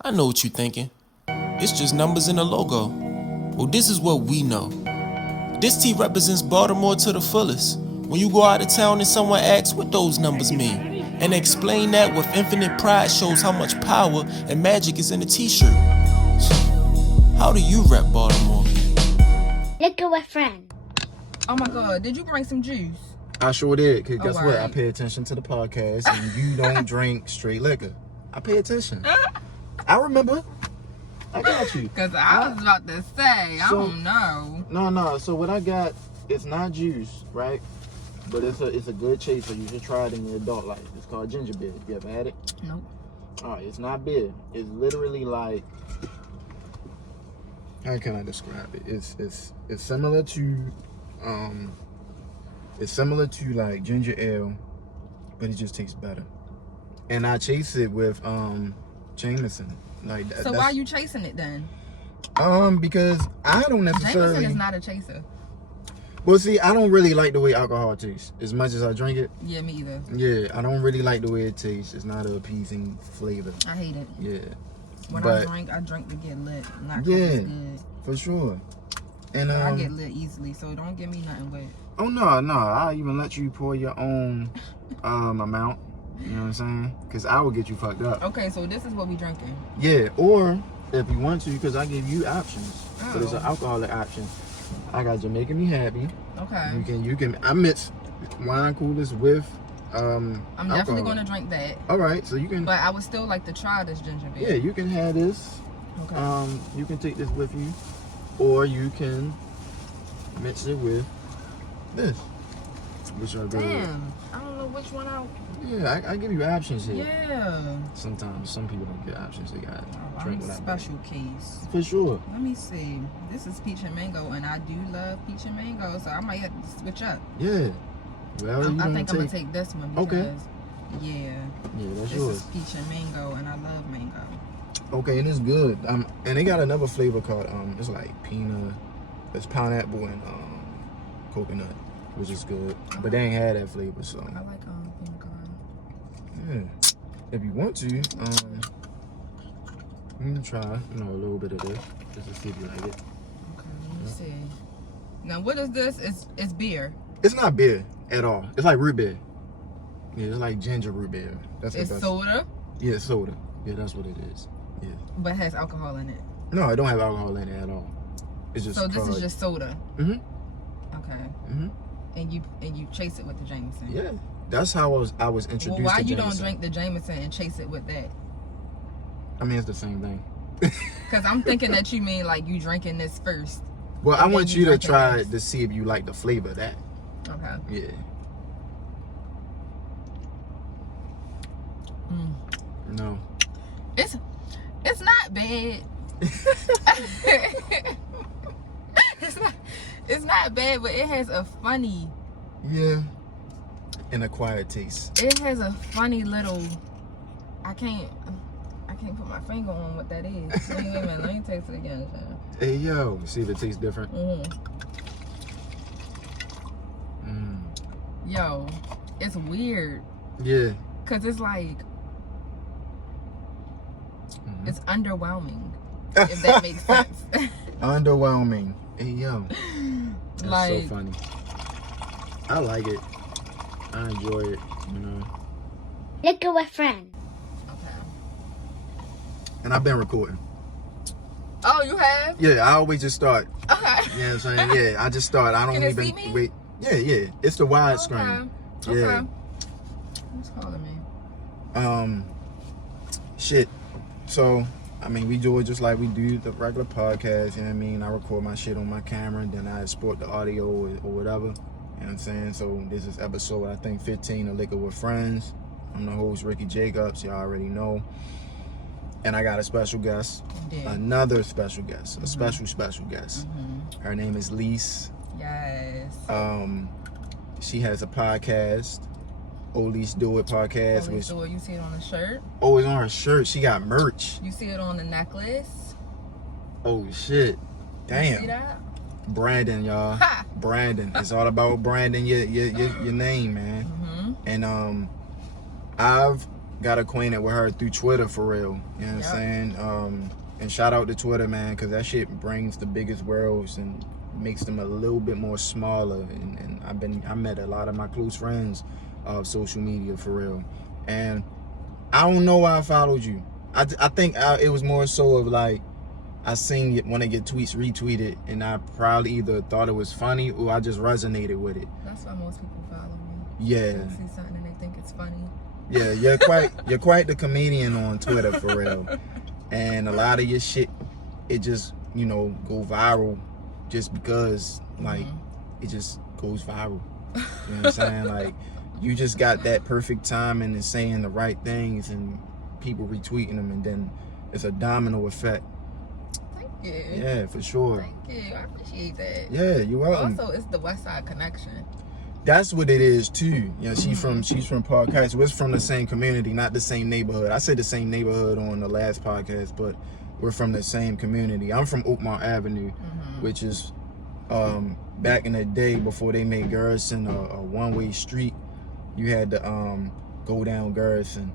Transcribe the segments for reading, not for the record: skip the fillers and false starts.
I know what you're thinking. It's just numbers in the logo. Well, this is what we know. This T represents Baltimore to the fullest. When you go out of town and someone asks what those numbers mean, and explain that with infinite pride shows how much power and magic is in a t-shirt. How do you rep Baltimore? Liquor with friends. Oh my God, did you bring some juice? I sure did, because guess what? right. I pay attention to the podcast, and you don't drink straight liquor. I pay attention. I remember. I got you. Because I was about to say, I don't know. No. So what I got, it's not juice, right? But it's a good chaser. You should try it in your adult life. It's called ginger beer. You ever had it? Nope. All right, it's not beer. It's literally like, how can I describe it? It's similar to like ginger ale, but it just tastes better. And I chase it with Jameson. Like that. So why are you chasing it then? Because I don't necessarily. Jameson is not a chaser. Well, see, I don't really like the way alcohol tastes. As much as I drink it. Yeah, me either. Yeah, I don't really like the way it tastes. It's not an appeasing flavor. I hate it. Yeah. When I drink to get lit. Not 'cause Yeah, it's good. for sure. And I get lit easily, so don't give me nothing wet. Oh no, I'll even let you pour your own amount. You know what I'm saying? Because I will get you fucked up. Okay, so this is what we drinking. Yeah, or if you want to, because I give you options. Oh. But it's an alcoholic option. I got Jamaican Me Happy. Okay. You can. I mix wine coolers with I'm alcohol. definitely gonna drink that. All right, so you can. But I would still like to try this ginger beer. Yeah, you can have this. Okay. You can take this with you, or you can mix it with this, which are good. Damn, I don't know which one I. Yeah, I give you options here. Yeah. Sometimes some people don't get options. They got drink I'm without special case. For sure. Let me see. This is peach and mango, and I do love peach and mango, so I might have to switch up. Yeah. Well, I think I'm gonna take this one because Okay. Yeah, that's this yours. is peach and mango, and I love mango. Okay, and it's good. And they got another flavor called it's like peanut, it's pineapple and coconut, which is good. But they ain't had that flavor, so. I like pina colada. Yeah. If you want to, you can try, a little bit of this, just to see if you like it. Okay, let me see. Now, what is this? It's beer. It's not beer at all. It's like root beer. Yeah, it's like ginger root beer. That's the It's best. soda, Yeah, it's soda. Yeah, that's what it is. Yeah. but it has alcohol in it. No, it don't have alcohol in it at all. It's just. So this is just soda. Mhm. Okay. Mhm. And you chase it with the Jameson. Yeah, that's how I was introduced. Well, why to you don't Jameson. drink the Jameson and chase it with that? I mean, it's the same thing. Because I'm thinking that you mean like you drinking this first. Well, I And want then you to drinking try this. it to see if you like the flavor of that. Okay. Yeah. No. It's not bad. it's not bad, but it has a funny. Yeah. An acquired taste. It has a funny little. I can't put my finger on what that is. Wait a minute, let me taste it again. Hey yo, see if it tastes different. Yo, it's weird. Yeah. Cause it's like it's underwhelming. If that makes sense. Underwhelming. Hey yo. That's Like, so funny. I like it. I enjoy it, Liquor with friends. okay. And I've been recording. Oh, you have? Yeah, I always just start. Okay. You know what I'm saying? Yeah, I just start. I don't Can they even see me? wait. Yeah. It's the widescreen. Okay. Yeah. Okay. Who's calling me? Shit. So, I mean, we do it just like we do the regular podcast, you know what I mean? I record my shit on my camera, and then I export the audio or whatever. You know what I'm saying? So, this is episode, I think, 15 of Liquor with Friends. I'm the host, Ricky Jacobs. Y'all already know. And I got a special guest. Yeah. Another special guest. A special guest. Her name is Lise. Yes. She has a podcast, OhLysedoIt podcast. Which you see it on the shirt. Oh, it's on her shirt. She got merch. You see it on the necklace. Oh shit! Damn. You see that? Brandon, y'all. Ha! Brandon. It's all about branding your name, man. And I've got acquainted with her through Twitter for real. You know what I'm saying? And shout out to Twitter, man, because that shit brings the biggest worlds and makes them a little bit more smaller. And I met a lot of my close friends of social media for real. And I don't know why I followed you. I think it was more so of like, I seen one of your tweets retweeted, and I probably either thought it was funny or I just resonated with it. That's why most people follow me. Yeah. They see something and they think it's funny. Yeah, you're quite the comedian on Twitter for real. And a lot of your shit, it just, you know, go viral just because, like, it just goes viral. You know what I'm saying? Like, you just got that perfect timing and saying the right things and people retweeting them, and then it's a domino effect. Thank you. Yeah, for sure. Thank you. I appreciate that. Yeah, you're welcome. Also, it's the West Side connection. That's what it is too. You know, she's from Park Heights. We're from the same community, not the same neighborhood. I said the same neighborhood on the last podcast, but we're from the same community. I'm from Oakmont Avenue, which is back in the day before they made Garrison a one-way street. You had to go down Garrison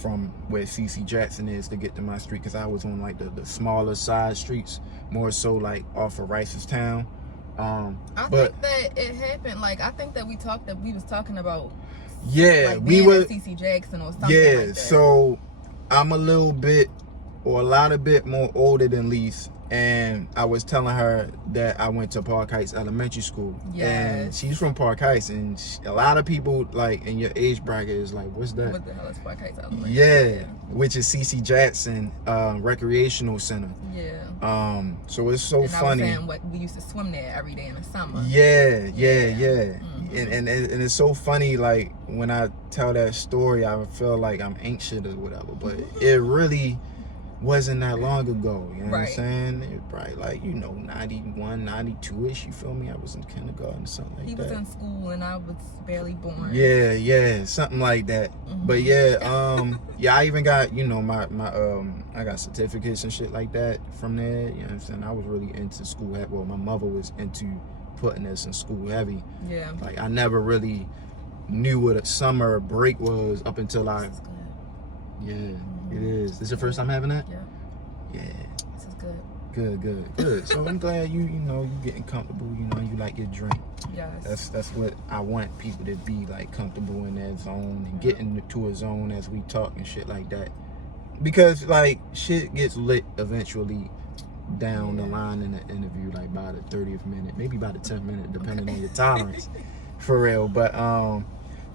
from where CC Jackson is to get to my street, because I was on like the smaller side streets, more so like off of Ricestown. I think that it happened. Like, I think that we was talking about. Yeah, like we were CC Jackson or something. Yeah, like that. so I'm a little bit or a lot of bit more older than Lise, and I was telling her that I went to Park Heights Elementary School. Yes. And she's from Park Heights, and a lot of people like in your age bracket is like, what's that? What the hell is Park Heights Elementary? Yeah, which is CC Jackson Recreational Center. Yeah. So it's so funny. I was saying what we used to swim there every day in the summer. Yeah. And it's so funny, like when I tell that story, I feel like I'm anxious or whatever, but it really wasn't that long ago. You know what I'm saying? It was probably like, 91, 92-ish, you feel me? I was in kindergarten, something like that. He was in school and I was barely born. Yeah, something like that. But yeah, I even got, my I got certificates and shit like that from there. You know what I'm saying? I was really into school. Well, my mother was into putting us in school heavy. Yeah. Like, I never really knew what a summer break was up until This is good. Yeah, it is. This is your first time having that? Yeah. Yeah. This is good. Good. So I'm glad you getting comfortable, you like your drink. Yes. That's what I want people to be, like, comfortable in that zone and getting to a zone as we talk and shit like that. Because, like, shit gets lit eventually down the line in the interview, like by the 30th minute, maybe by the 10th minute, depending on your tolerance. For real. But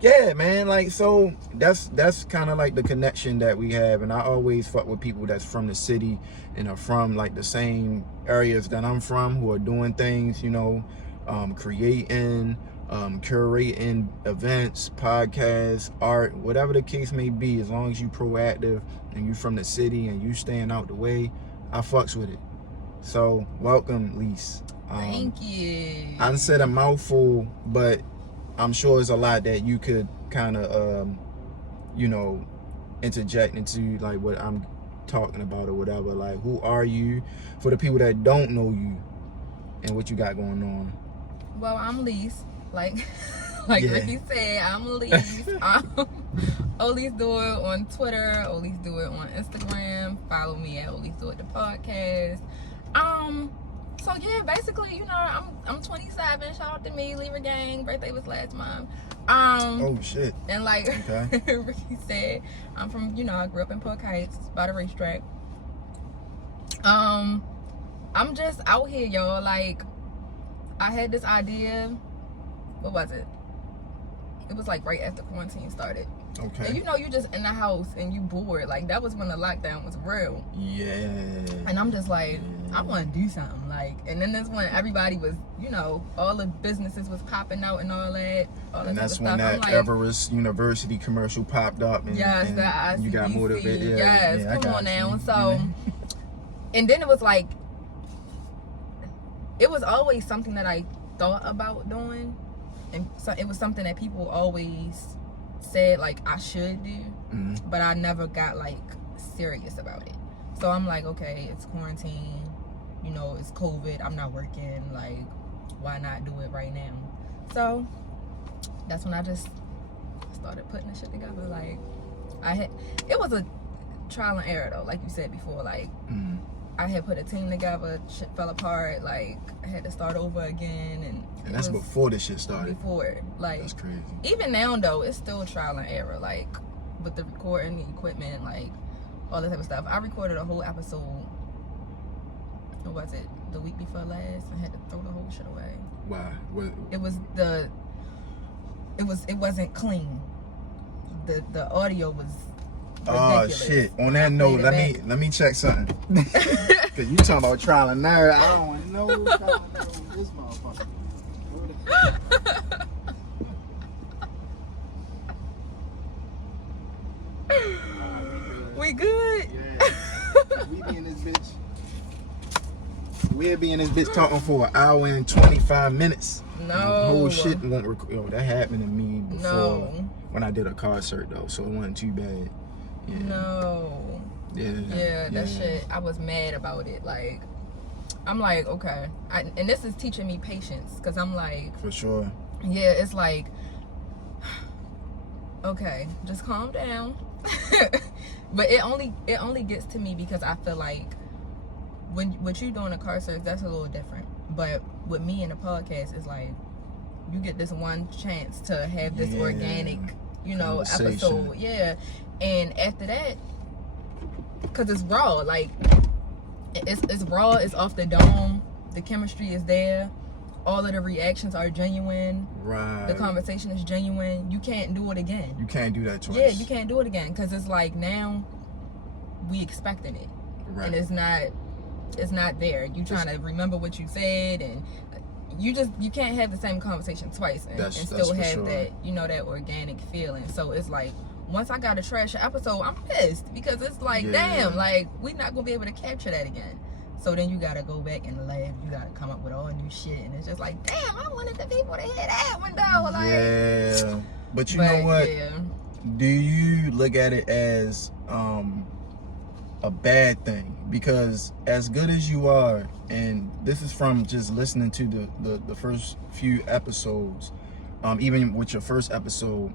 yeah, man, like, so that's kind of like the connection that we have. And I always fuck with people that's from the city and are from like the same areas that I'm from, who are doing things, creating, curating events, podcasts, art, whatever the case may be. As long as you proactive and you from the city and you staying out the way, I fucks with it. So welcome, Lise. Thank you. I said a mouthful, but I'm sure there's a lot that you could kind of interject into, like, what I'm talking about or whatever. Like, who are you for the people that don't know you and what you got going on? Well, I'm Lise. Like Yeah. Ricky said, I'm Lise. OhLysedoIt on Twitter, OhLysedoIt on Instagram. Follow me at OhLysedoIt the podcast. So yeah, basically, I'm 27. Shout out to me, Libra gang. Birthday was last month. Oh shit. And like Okay. Ricky said, I'm from, I grew up in Park Heights by the racetrack. I'm just out here, y'all. Like, I had this idea. What was it? It was like right after quarantine started. Okay. And you just in the house and you bored. Like, that was when the lockdown was real. Yeah. And I'm just like, I want to do something. Like, and then that's when everybody was, all the businesses was popping out and all that. And that's when stuff. that Everest University commercial popped up. And, yes, and the ICBC. you got motivated. Yes, yeah, come on now. You. So, and then it was like, it was always something that I thought about doing. And so it was something that people always said, like, I should do. But I never got, like, serious about it. So I'm like, okay, it's quarantine. It's COVID. I'm not working. Like, why not do it right now? So that's when I just started putting the shit together. Like, It was a trial and error though, like you said before. Like I had put a team together, shit fell apart. Like I had to start over again, and that's before this shit started. Before, like that's crazy. Even now though, it's still trial and error. Like with the recording, the equipment, like all that type of stuff. I recorded a whole episode. What was it? The week before last. I had to throw the whole shit away. Why? It wasn't clean. The audio was oh ridiculous. Shit. On that note, let me check something. Cause you talking about trial and error. I don't want no trial and error on this motherfucker. We good? Yeah. We be in this bitch. We'll be in this bitch talking for an hour and 25 minutes. No. The whole shit won't record. Yo, that happened to me before. No. When I did a concert though, so it wasn't too bad. Yeah. No. Yeah. That shit. I was mad about it. Like, I'm like, okay. And this is teaching me patience, because I'm like, for sure. Yeah, it's like, okay, just calm down. But it only gets to me because I feel like what you doing a car search, that's a little different. But with me in the podcast, it's like you get this one chance to have this organic, episode. Yeah. And after that, because it's raw, like it's raw, it's off the dome, the chemistry is there, all of the reactions are genuine, right? The conversation is genuine. You can't do it again. You can't do that twice. Yeah, you can't do it again, because it's like now we expecting it, right? And it's not there. You trying to remember what you said, and you can't have the same conversation twice and still have that, that organic feeling. So it's like, once I got to trash an episode, I'm pissed, because it's like, damn, like we're not gonna be able to capture that again. So then you gotta go back and laugh. You gotta come up with all new shit, and it's just like, damn, I wanted the people to hear that one though. Like, yeah, but you know what? Yeah. Do you look at it as a bad thing? Because as good as you are, and this is from just listening to the first few episodes, even with your first episode,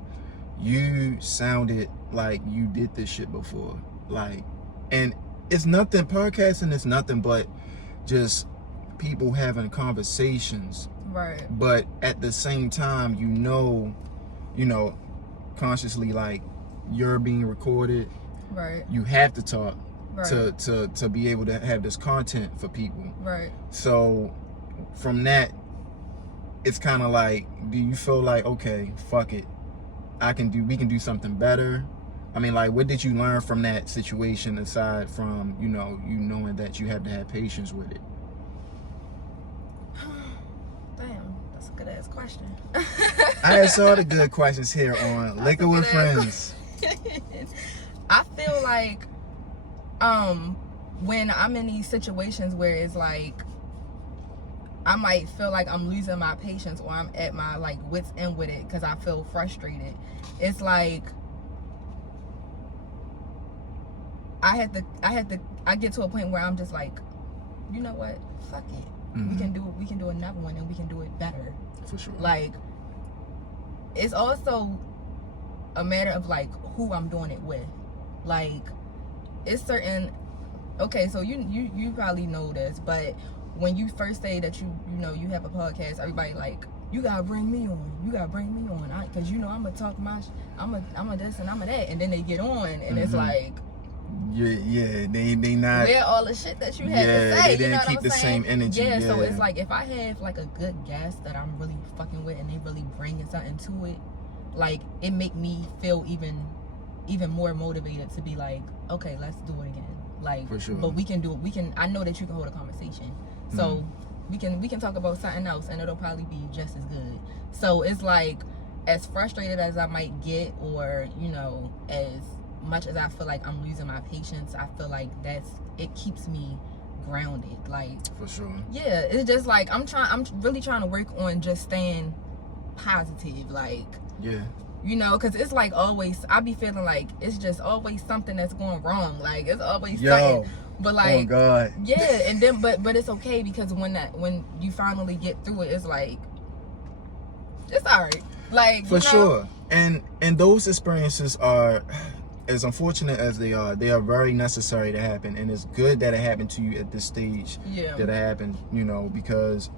you sounded like you did this shit before. Like, and it's nothing, podcasting is nothing but just people having conversations. Right. But at the same time, consciously, like, you're being recorded. Right. You have to talk. Right. To be able to have this content for people. Right. So from that, it's kind of like, do you feel like, okay, fuck it, we can do something better? I mean, like, what did you learn from that situation, aside from you knowing that you have to have patience with it? Damn, that's a good ass question. I had all the good questions here on Liquor with Friends. I feel like when I'm in these situations where it's like I might feel like I'm losing my patience, or I'm at my like wit's end with it because I feel frustrated, it's like I get to a point where I'm just like, you know what, fuck it. Mm-hmm. We can do another one, and we can do it better. For sure. Like, it's also a matter of like who I'm doing it with. Like, it's certain, okay, so you probably know this, but when you first say that you have a podcast, everybody like, you gotta bring me on, because I'm gonna talk I'm a this and I'm a that, and then they get on, and mm-hmm. It's like, they not, where all the shit that you had to say, they didn't keep the same energy. Yeah, so it's like, if I have like a good guest that I'm really fucking with, and they really bringing something to it, like, it make me feel even more motivated to be like, okay, let's do it again. Like, for sure. But we can do it. I know that you can hold a conversation, so we can talk about something else, and it'll probably be just as good. So it's like, as frustrated as I might get, or as much as I feel like I'm losing my patience, I feel like it keeps me grounded. Like, for sure. Yeah, it's just like I'm really trying to work on just staying positive. Like, yeah. Because it's like always, I be feeling like it's just always something that's going wrong. Like, it's always something. But like, oh God. Yeah, and then but it's okay, because when you finally get through it, it's like, it's alright. Like, for sure. And those experiences are, as unfortunate as they are very necessary to happen, and it's good that it happened to you at this stage. Yeah. That it happened, you know, because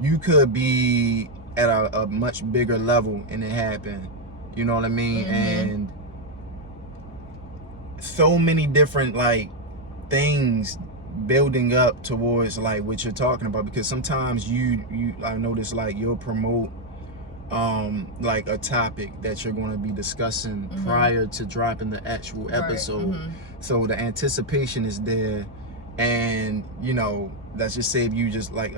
you could be at a much bigger level and it happened. You know what I mean? And so many different like things building up towards like what you're talking about, because sometimes you I notice like you'll promote like a topic that you're going to be discussing prior to dropping the actual episode. So the anticipation is there, and you know, let's just say if you just like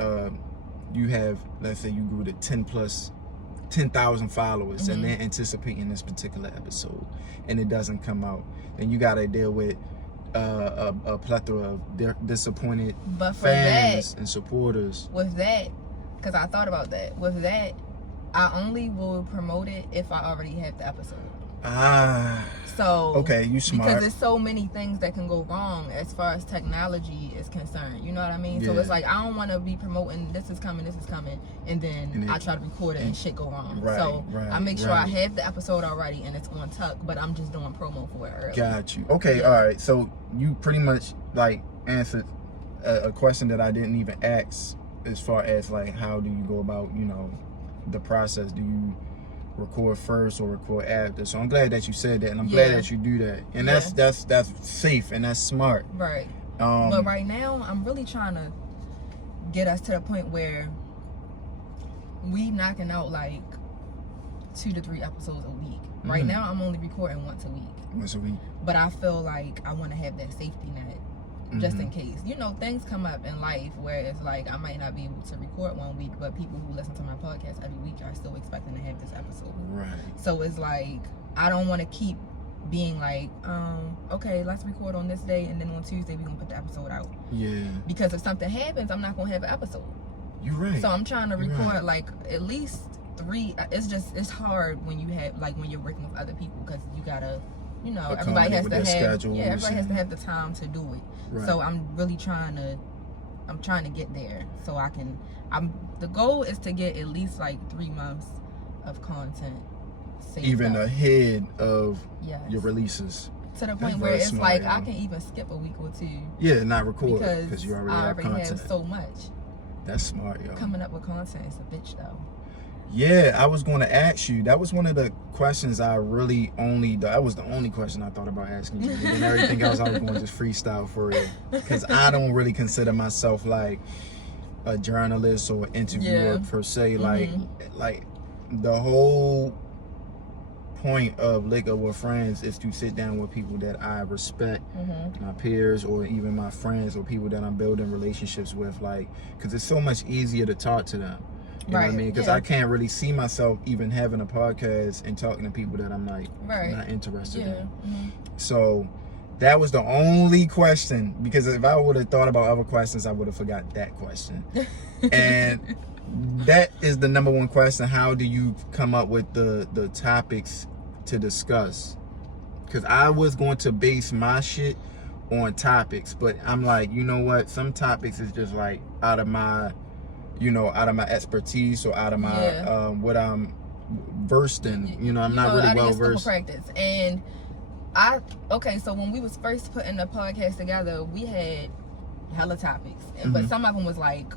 you have, let's say you grew to 10,000 followers and they're anticipating this particular episode and it doesn't come out, then you got to deal with a plethora of disappointed fans and supporters. With that, because I thought about that, with that, I only will promote it if I already have the episode. So okay, you smart. Because there's so many things that can go wrong as far as technology is concerned. You know what I mean? So it's like I don't want to be promoting this is coming, and then I try to record it and shit go wrong. So I make sure I have the episode already and it's on tuck, but I'm just doing promo for it early. Got you. Okay, all right. So you pretty much like answered a question that I didn't even ask, as far as like how do you go about, you know, the process. Do you record first or record after? So I'm glad that you said that, and I'm glad that you do that, and that's safe and that's smart, right? But right now I'm really trying to get us to the point where we knocking out like 2 to 3 episodes a week. Right now I'm only recording once a week, but I feel like I want to have that safety net just in case, you know, things come up in life where it's like I might not be able to record one week, but people who listen to my podcast every week are still expecting to have this episode. Right. So it's like I don't want to keep being like, okay, let's record on this day and then on Tuesday we're gonna put the episode out. Yeah. Because if something happens, I'm not gonna have an episode. You're right. So I'm trying to record like at least 3. It's hard when you have like when you're working with other people, because you gotta, you know, everybody has to have the time to do it. Right. So I'm really trying to get there so I can. The goal is to get at least like 3 months of content saved even up. Ahead of your releases. To the point where it's smart, like I can even skip a week or 2. Yeah, not record because you I already have have so much. That's smart, yo. Coming up with content is a bitch though. Yeah, I was going to ask you. That was one of the questions that was the only question I thought about asking you. And everything else I was going to just freestyle for you. Because I don't really consider myself like a journalist or an interviewer per se. Like the whole point of Liquor with Friends is to sit down with people that I respect, my peers or even my friends or people that I'm building relationships with. Like, because it's so much easier to talk to them. You know what I mean? Because I can't really see myself even having a podcast and talking to people that I'm like not interested in. So that was the only question, because if I would have thought about other questions, I would have forgot that question. And that is the number one question. How do you come up with the topics to discuss? Because I was going to base my shit on topics, but I'm like, you know what? Some topics is just like out of my expertise or out of my what I'm versed in. You know, I'm not really well versed. Practice. And so when we was first putting the podcast together, we had hella topics, but some of them was like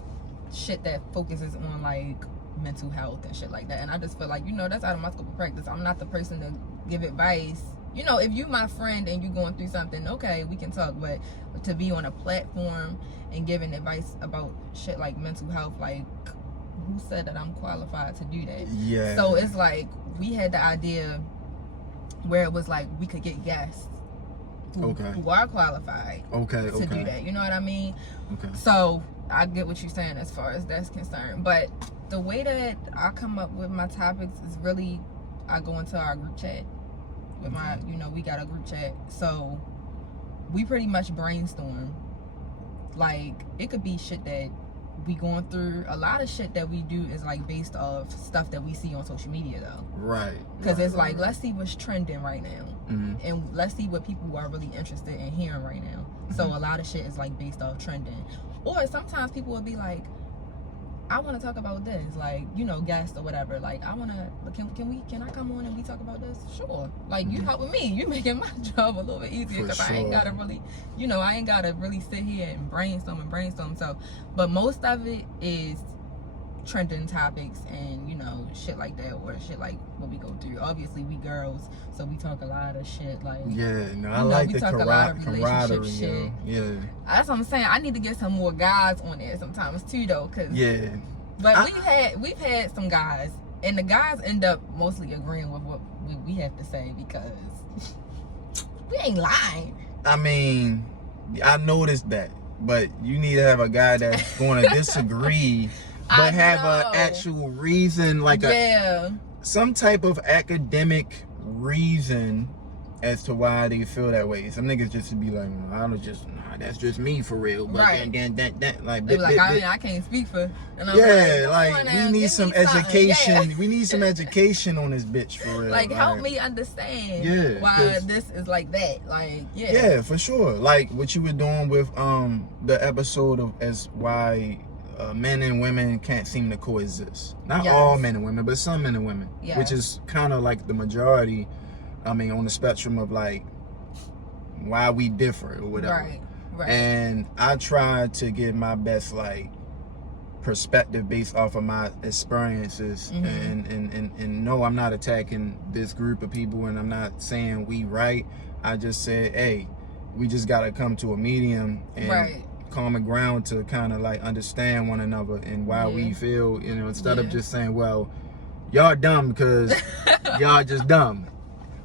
shit that focuses on like mental health and shit like that. And I just feel like, you know, that's out of my scope of practice. I'm not the person to give advice. You know, if you my friend and you going through something, okay, we can talk. But to be on a platform and giving advice about shit like mental health, like, who said that I'm qualified to do that? Yeah. So it's like we had the idea where it was like we could get guests who are qualified to do that. You know what I mean? Okay. So I get what you're saying as far as that's concerned. But the way that I come up with my topics is really, I go into our group chat with my, you know, we got a group chat. So we pretty much brainstorm. Like, it could be shit that we going through. A lot of shit that we do is like based off stuff that we see on social media though. Right. Because it's like, let's see what's trending right now. And let's see what people are really interested in hearing right now. So a lot of shit is like based off trending. Or sometimes people will be like, I want to talk about this, like, you know, guest or whatever. Like, I want to, can I come on and we talk about this? Sure. Like, you helping me. You making my job a little bit easier because I ain't got to really, you know, I ain't got to really sit here and brainstorm. So, but most of it is trending topics and, you know, shit like that, or shit like what we go through. Obviously, we girls, so we talk a lot of shit. Like, yeah, no, I like the camaraderie. Shit. Yeah, that's what I'm saying. I need to get some more guys on there sometimes too, though, cause But we've had some guys, and the guys end up mostly agreeing with what we have to say because we ain't lying. I mean, I noticed that, but you need to have a guy that's going to disagree. But have an actual reason, like some type of academic reason as to why they feel that way. Some niggas just be like, that's just me for real. But then that like, they be like, I can't speak for. And I'm like we need some education. We need some education on this bitch for real. Like, help me understand why this is like that. Like, yeah, for sure. Like what you were doing with the episode of as why. Men and women can't seem to coexist. Not all men and women, but some men and women, which is kind of like the majority. I mean, on the spectrum of like why we differ or whatever. Right. And I try to give my best like perspective based off of my experiences, and no, I'm not attacking this group of people, and I'm not saying we right. I just said, hey, we just gotta come to a medium and. Common ground to kind of like understand one another and why we feel, you know, instead of just saying, well, y'all dumb because y'all just dumb.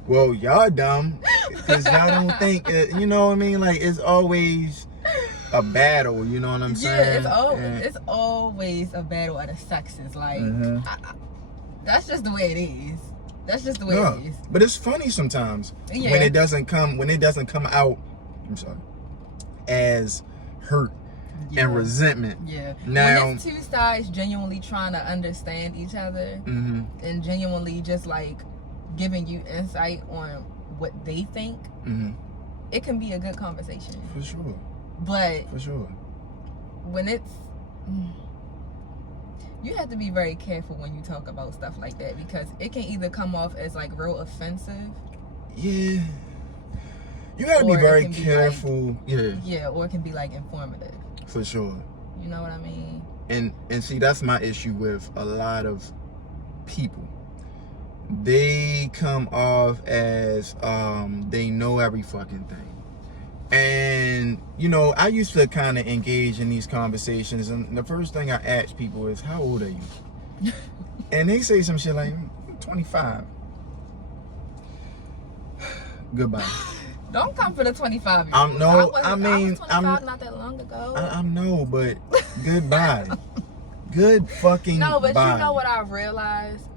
Well, y'all dumb because y'all don't think it, you know what I mean? Like, it's always a battle, you know what I'm saying? It's always a battle of the sexes. Like, that's just the way it is. That's just the way it is. But it's funny sometimes when it doesn't come out, I'm sorry, as hurt and resentment. Now, when it's two sides genuinely trying to understand each other and genuinely just like giving you insight on what they think, it can be a good conversation. For sure. But for sure, when it's you have to be very careful when you talk about stuff like that because it can either come off as like real offensive. Yeah. You gotta be very careful. Yeah, or it can be like informative. For sure. You know what I mean? And see, that's my issue with a lot of people. They come off as they know every fucking thing. And, you know, I used to kind of engage in these conversations, and the first thing I ask people is, how old are you? And they say some shit like, 25. Goodbye. Don't come for the 25. I was 25 not that long ago. I know, but goodbye. Good fucking No, but bye. You know what I realized?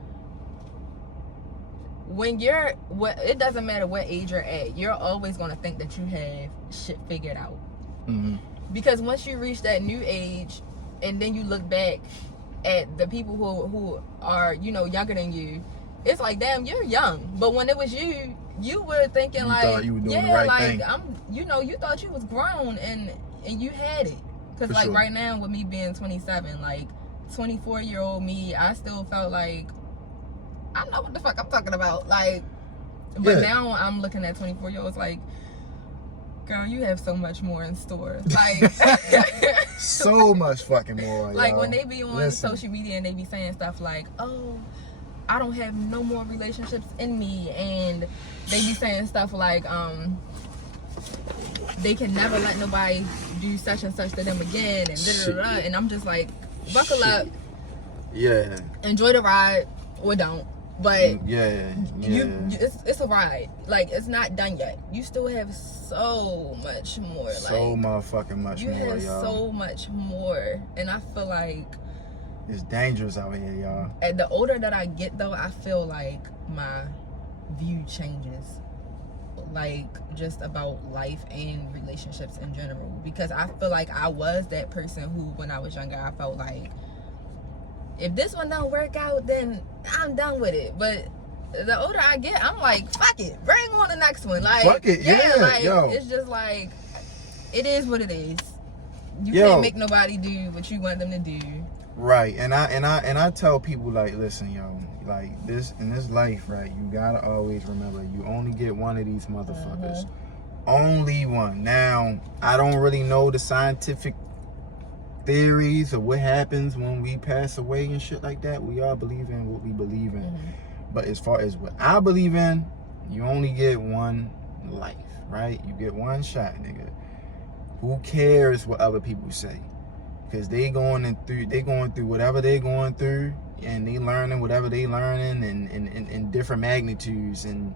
When it doesn't matter what age you're at, you're always going to think that you have shit figured out. Because once you reach that new age, and then you look back at the people who are, you know, younger than you, it's like, damn, you're young. But when it was you were thinking you thought you were doing the right thing. You know, you thought you was grown and you had it. Because like right now with me being 27, like 24-year-old me, I still felt like I know what the fuck I'm talking about. Like, but now I'm looking at 24-year-olds like, girl, you have so much more in store. Like, so much fucking more. Like y'all. When they be on social media and they be saying stuff like, oh, I don't have no more relationships in me, and they be saying stuff like they can never let nobody do such and such to them again, and da-da-da-da. And I'm just like, buckle up, enjoy the ride or don't, but it's a ride. Like, it's not done yet. You still have so much more. So motherfucking much more, y'all. You have so much more, and I feel like it's dangerous out here, y'all. And the older that I get, though, I feel like my view changes. Like, just about life and relationships in general. Because I feel like I was that person who, when I was younger, I felt like, if this one don't work out, then I'm done with it. But the older I get, I'm like, fuck it. Bring on the next one. Like, fuck it, like, yo. It's just like, it is what it is. You can't make nobody do what you want them to do. Right, and I tell people, like, listen, yo, like, this in this life, right, you gotta always remember, you only get one of these motherfuckers. Only one. Now, I don't really know the scientific theories of what happens when we pass away and shit like that. We all believe in what we believe in. But as far as what I believe in, you only get one life, right? You get one shot, nigga. Who cares what other people say? Because they going through whatever they going through, and they learning whatever they learning in different magnitudes. And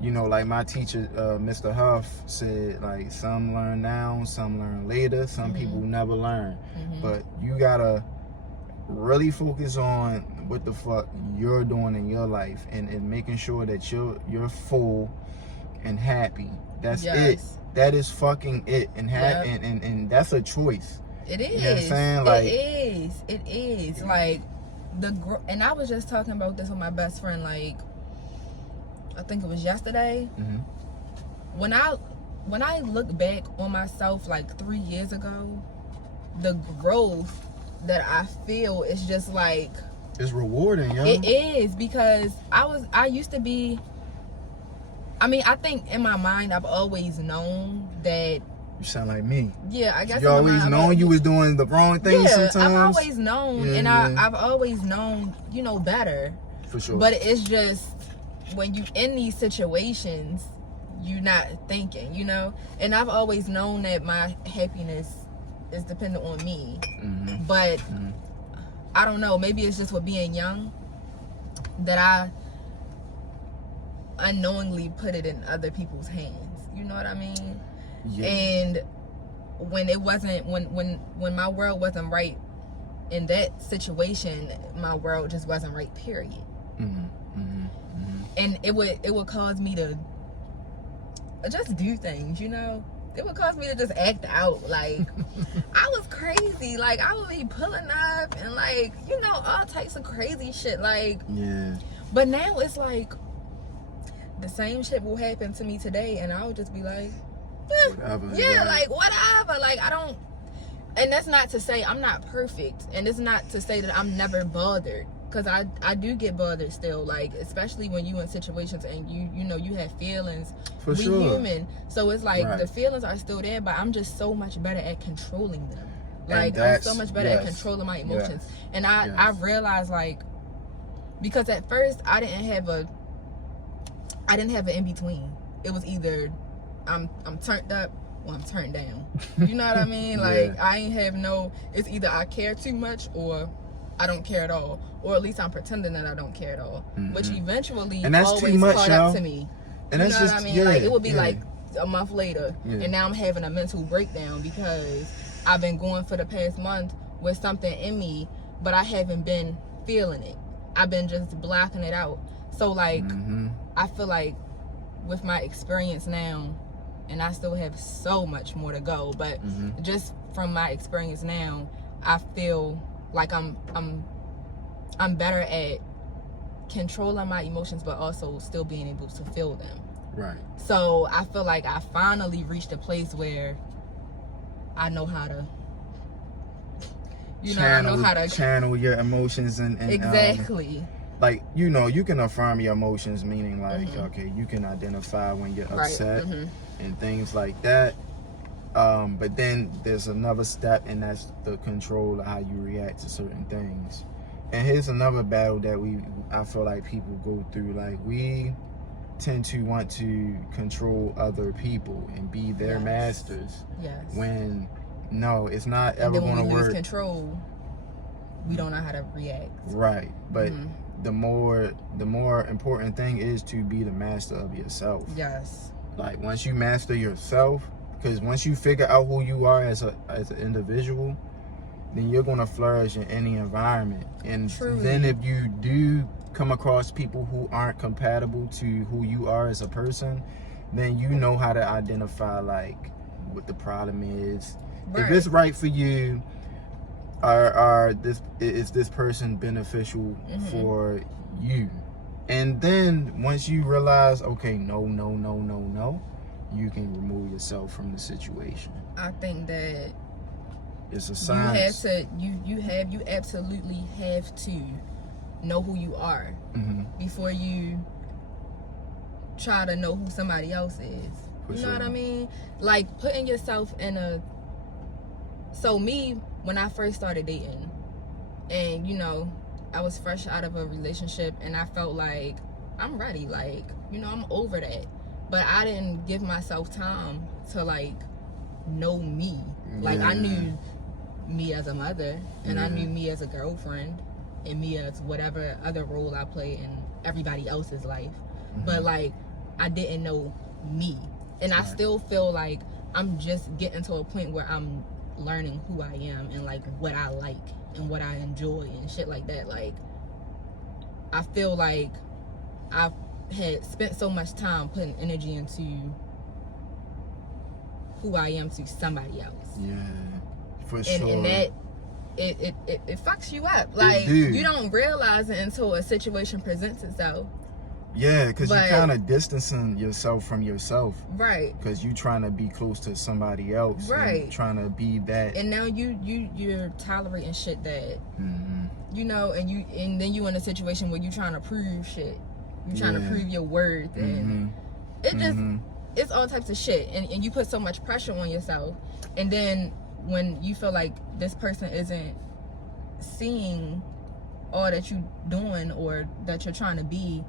you know, like my teacher, Mr. Huff, said, like, some learn now, some learn later, some people never learn. But you gotta really focus on what the fuck you're doing in your life, and making sure that you're full and happy. That's it. That is fucking it. And and that's a choice. It is. You know what I'm saying? Like, it is. Like, and I was just talking about this with my best friend, like, I think it was yesterday. When I look back on myself like 3 years ago, the growth that I feel is just like, it's rewarding, yo. It is, because I used to be, I mean, I think in my mind I've always known that. You sound like me. Yeah, I guess you always known you was doing the wrong thing sometimes. I've always known, and I've always known, you know, better. For sure. But it's just when you in these situations, you're not thinking, you know. And I've always known that my happiness is dependent on me. But I don't know. Maybe it's just with being young that I unknowingly put it in other people's hands. You know what I mean? Yeah. And when it wasn't, when my world wasn't right in that situation, my world just wasn't right, period. And it would cause me to just do things, you know. It would cause me to just act out. Like, I was crazy. Like, I would be pulling up and, like, you know, all types of crazy shit. Like, yeah. But now it's like the same shit will happen to me today, and I would just be like, whatever, yeah, right. Like, whatever. Like, I don't. And that's not to say I'm not perfect, and it's not to say that I'm never bothered, because I do get bothered still, like, especially when you in situations and you know you have feelings. We human, so it's like the feelings are still there, but I'm just so much better at controlling them. Like, I'm so much better at controlling my emotions. And I realized, like, because at first I didn't have an in between. It was either I'm turned up or I'm turned down. You know what I mean? Like, I ain't have no, it's either I care too much or I don't care at all, or at least I'm pretending that I don't care at all, which eventually and that's always too much, caught up to me. And you that's know just, what I mean? Like, it would be like a month later, and now I'm having a mental breakdown because I've been going for the past month with something in me, but I haven't been feeling it. I've been just blocking it out. So, like, I feel like with my experience now, and I still have so much more to go, but just from my experience now, I feel like I'm better at controlling my emotions, but also still being able to feel them. Right. So I feel like I finally reached a place where I know how to, I know how to channel your emotions and exactly. Like, you know, you can affirm your emotions, meaning like, okay, you can identify when you're upset and things like that. But then there's another step, and that's the control of how you react to certain things. And here's another battle that I feel like people go through. Like, we tend to want to control other people and be their masters. Yes. When no, it's not ever going to work. When we lose control, we don't know how to react. Right. But the more important thing is to be the master of yourself. Yes. Like, once you master yourself, because once you figure out who you are as an individual, then you're going to flourish in any environment. And then if you do come across people who aren't compatible to who you are as a person, then you know how to identify, like, what the problem is. Right. If it's right for you, is this person beneficial for you? And then once you realize, okay, no, you can remove yourself from the situation. I think that It's a science. You absolutely have to know who you are before you try to know who somebody else is. You know what I mean? Like putting yourself in a. So me, when I first started dating, and you know, I was fresh out of a relationship, and I felt like I'm ready. Like, you know, I'm over that. But I didn't give myself time to like know me. Like I knew me as a mother, and I knew me as a girlfriend, and me as whatever other role I play in everybody else's life. But like I didn't know me, and I still feel like I'm just getting to a point where I'm learning who I am and like what I like and what I enjoy and shit like that. Like I feel like I've had spent so much time putting energy into who I am to somebody else. Yeah, for sure. And that it fucks you up. Like you don't realize it until a situation presents itself. Yeah, because you're kind of distancing yourself from yourself. Right. Because you're trying to be close to somebody else. Right. Trying to be that. And now you're tolerating shit that, you know, and then you in a situation where you're trying to prove shit. You're trying to prove your worth. And it just, it's all types of shit. And you put so much pressure on yourself. And then when you feel like this person isn't seeing all that you're doing or that you're trying to be,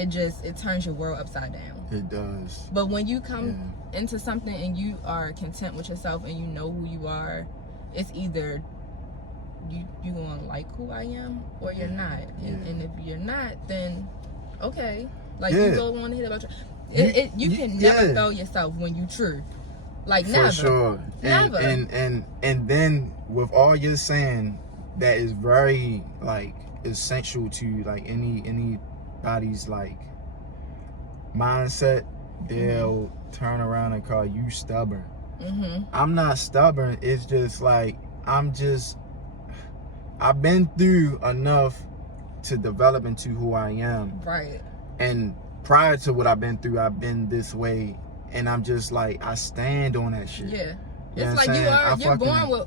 it turns your world upside down. It does. But when you come into something and you are content with yourself and you know who you are, it's either you gonna like who I am or you're not. And if you're not, then okay. Like you go on ahead about you can never fail yourself when you true. Like never. For sure. Never. And then with all you're saying, that is very like essential to like anybody's like mindset. They'll turn around and call you stubborn. I'm not stubborn. It's just like I've been through enough to develop into who I am. Right. And prior to what I've been through, I've been this way, and I'm just like I stand on that shit. Yeah. You It's like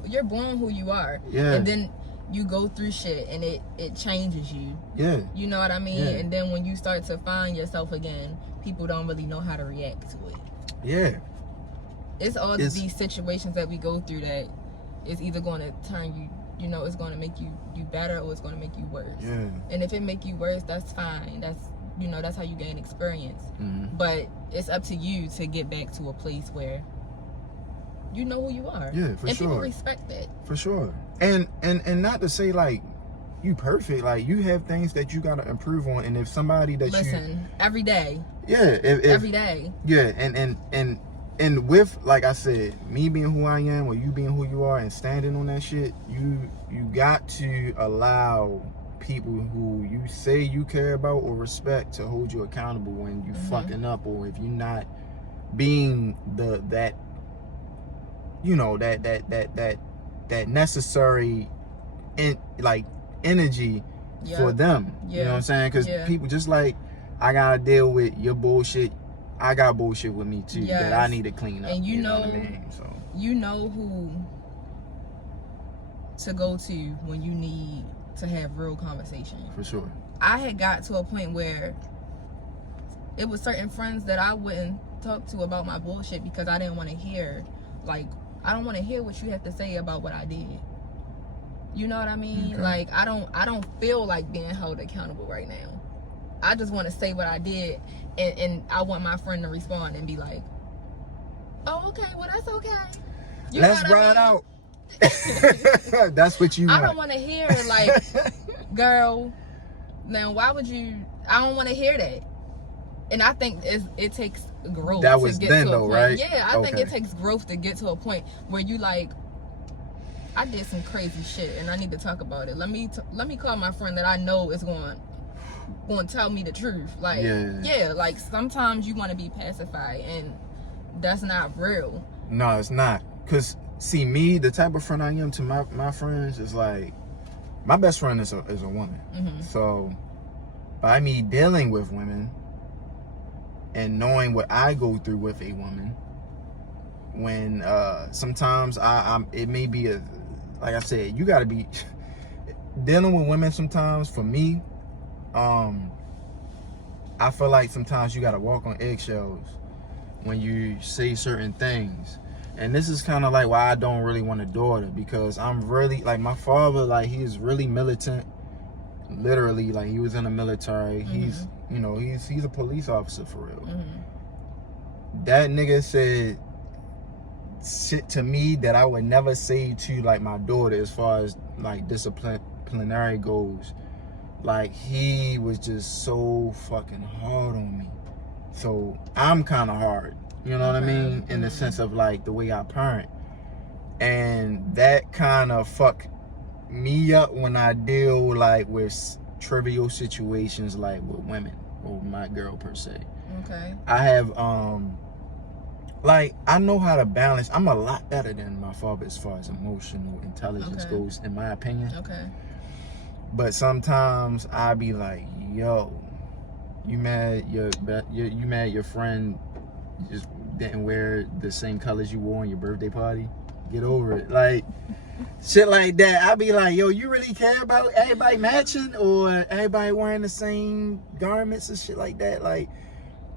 you're born who you are. Yeah. And then you go through shit and it changes you. Yeah. You know what I mean? Yeah. And then when you start to find yourself again, people don't really know how to react to it. Yeah. It's these situations that we go through that is either going to turn you, you know, it's going to make you do better or it's going to make you worse. Yeah. And if it make you worse, that's fine. That's, you know, that's how you gain experience. But it's up to you to get back to a place where you know who you are. Yeah, for sure. And people respect that. For sure. And not to say like you perfect, like you have things that you gotta improve on, and if somebody that every day. Yeah, if every day. Yeah, and with, like I said, me being who I am or you being who you are and standing on that shit, you got to allow people who you say you care about or respect to hold you accountable when you fucking up, or if you're not being that necessary energy for them. You know what I'm saying? Because people, just like I gotta deal with your bullshit, I got bullshit with me too that I need to clean up. And you know what I mean? So you know who to go to when you need to have real conversation. For sure. I had got to a point where it was certain friends that I wouldn't talk to about my bullshit because I didn't want to hear, like, I don't want to hear what you have to say about what I did. You know what I mean? Okay. Like, I don't feel like being held accountable right now. I just want to say what I did, and I want my friend to respond and be like, oh, okay, well, that's okay. You Let's ride out. That's what you want. I don't want to hear, like, girl, now why would you, I don't want to hear that. And I think it takes growth that was to get then, to a though, point. right? Yeah, I think it takes growth to get to a point where you like, I did some crazy shit and I need to talk about it. Let me call my friend that I know is going to tell me the truth. Like, yeah, like sometimes you want to be pacified and that's not real. No, it's not. Because, see, me, the type of friend I am to my friends is like, my best friend is a woman. So, by me dealing with women and knowing what I go through with a woman, when sometimes it may be like I said, you gotta be dealing with women sometimes. For me, I feel like sometimes you gotta walk on eggshells when you say certain things. And this is kind of like why I don't really want a daughter, because I'm really, like, my father, like, he's really militant. Literally, like, he was in the military. He's, you know, he's a police officer for real. That nigga said shit to me that I would never say to, like, my daughter as far as, like, disciplinary goes. Like, he was just so fucking hard on me. So I'm kind of hard, you know what I mean, in the sense of, like, the way I parent. And that kind of fuck me up when I deal, like, with trivial situations, like with women or my girl per se. Okay. I have like, I know how to balance. I'm a lot better than my father as far as emotional intelligence goes, in my opinion. Okay. But sometimes I be like, yo, you mad your friend just didn't wear the same colors you wore on your birthday party? Get over it. Like, shit like that. I be like, yo, you really care about everybody matching or everybody wearing the same garments and shit like that? Like,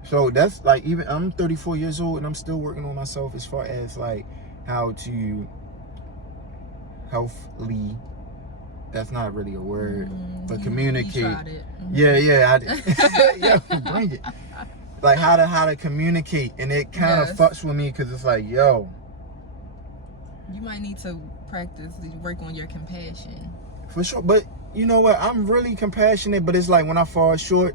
so that's like, even I'm 34 years old and I'm still working on myself as far as, like, how to healthily, that's not really a word, but communicate. You tried it. Yeah, I did. Yeah, bring it. Like, how to communicate, and it kind of fucks with me, because it's like, yo, you might need to work on your compassion. For sure. But you know what? I'm really compassionate, but it's like when I fall short,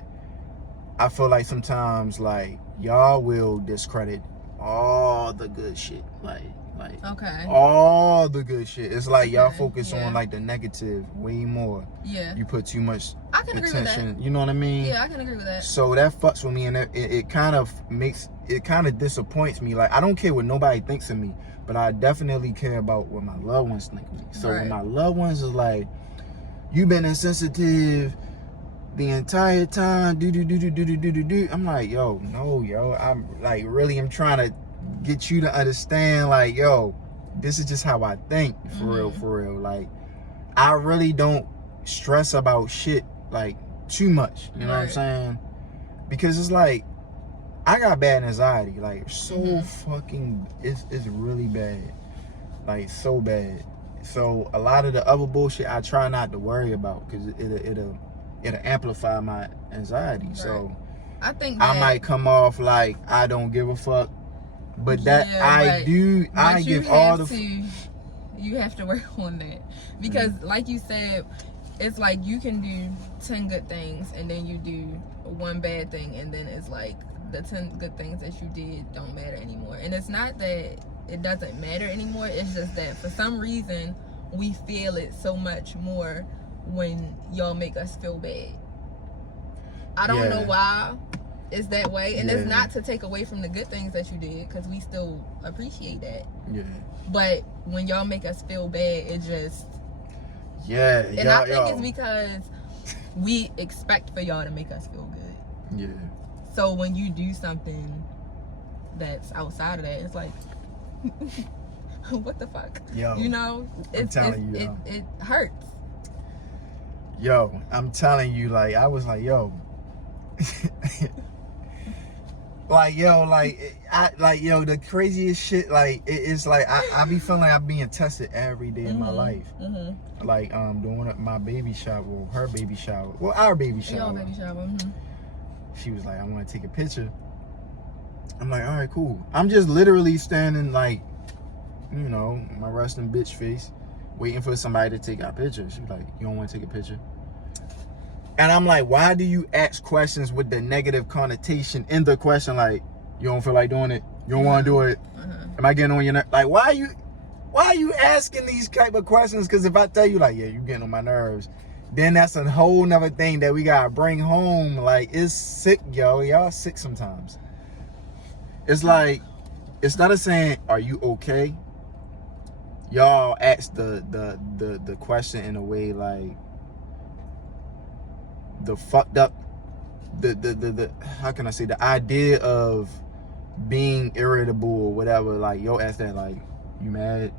I feel like sometimes, like, y'all will discredit all the good shit. Like Okay. all the good shit. It's like y'all focus on, like, the negative way more. Yeah. You put too much I can agree with attention. that. You know what I mean? Yeah, I can agree with that. So that fucks with me, and it kind of disappoints me. Like, I don't care what nobody thinks of me, but I definitely care about what my loved ones think of me. So when my loved ones is like, you been insensitive the entire time, I'm like, yo, no, yo, I'm like, really, I'm trying to get you to understand, like, yo, this is just how I think, for real. Like, I really don't stress about shit, like, too much, you know what I'm saying? Because it's like, I got bad anxiety, like, so fucking, it's really bad, like, so bad. So a lot of the other bullshit I try not to worry about, because it'll amplify my anxiety. So I think that I might come off like I don't give a fuck, but that I do. I give all the. You have to work on that, because like you said, it's like you can do 10 good things and then you do one bad thing, and then it's like the 10 good things that you did don't matter anymore. And it's not that it doesn't matter anymore, it's just that for some reason we feel it so much more when y'all make us feel bad. I don't know why it's that way, and it's not to take away from the good things that you did, because we still appreciate that. But when y'all make us feel bad, it just and I think it's because we expect for y'all to make us feel good. So when you do something that's outside of that, it's like, what the fuck? Yo, you know, it hurts. Yo, I'm telling you, like, I was like, yo, the craziest shit, like, it's like, I be feeling like I'm being tested every day of my life. Like, doing my baby shower, her baby shower, well, our baby shower. Your baby shower. She was like, I want to take a picture. I'm like, all right, cool. I'm just literally standing, like, you know, my resting bitch face, waiting for somebody to take our picture. She was like, you don't want to take a picture? And I'm like, why do you ask questions with the negative connotation in the question? Like, you don't feel like doing it? You don't want to do it? Am I getting on your nerves? Like, why are you asking these type of questions? Because if I tell you, like, yeah, you getting on my nerves, then that's a whole nother thing that we got to bring home. Like, it's sick, yo. Y'all sick sometimes. It's like, instead of saying, are you okay? Y'all ask the question in a way like, the fucked up, the how can I say, the idea of being irritable or whatever. Like, yo, ask that, like, you mad?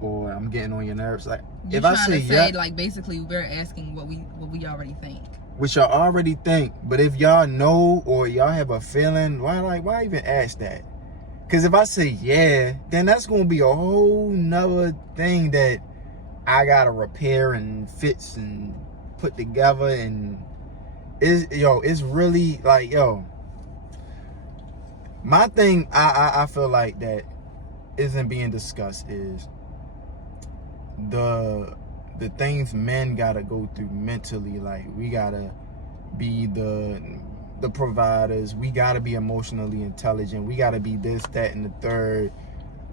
or I'm getting on your nerves. Like, You if I trying say to say yeah, like basically we're asking what we already think. which y'all already think, but if y'all know or y'all have a feeling, why even ask that? Because if I say yeah, then that's gonna be a whole nother thing that I gotta repair and fix and put together, and it's really like, yo, my thing I feel like that isn't being discussed is the things men gotta go through mentally. Like, we gotta be the providers, we gotta be emotionally intelligent, we gotta be this, that, and the third.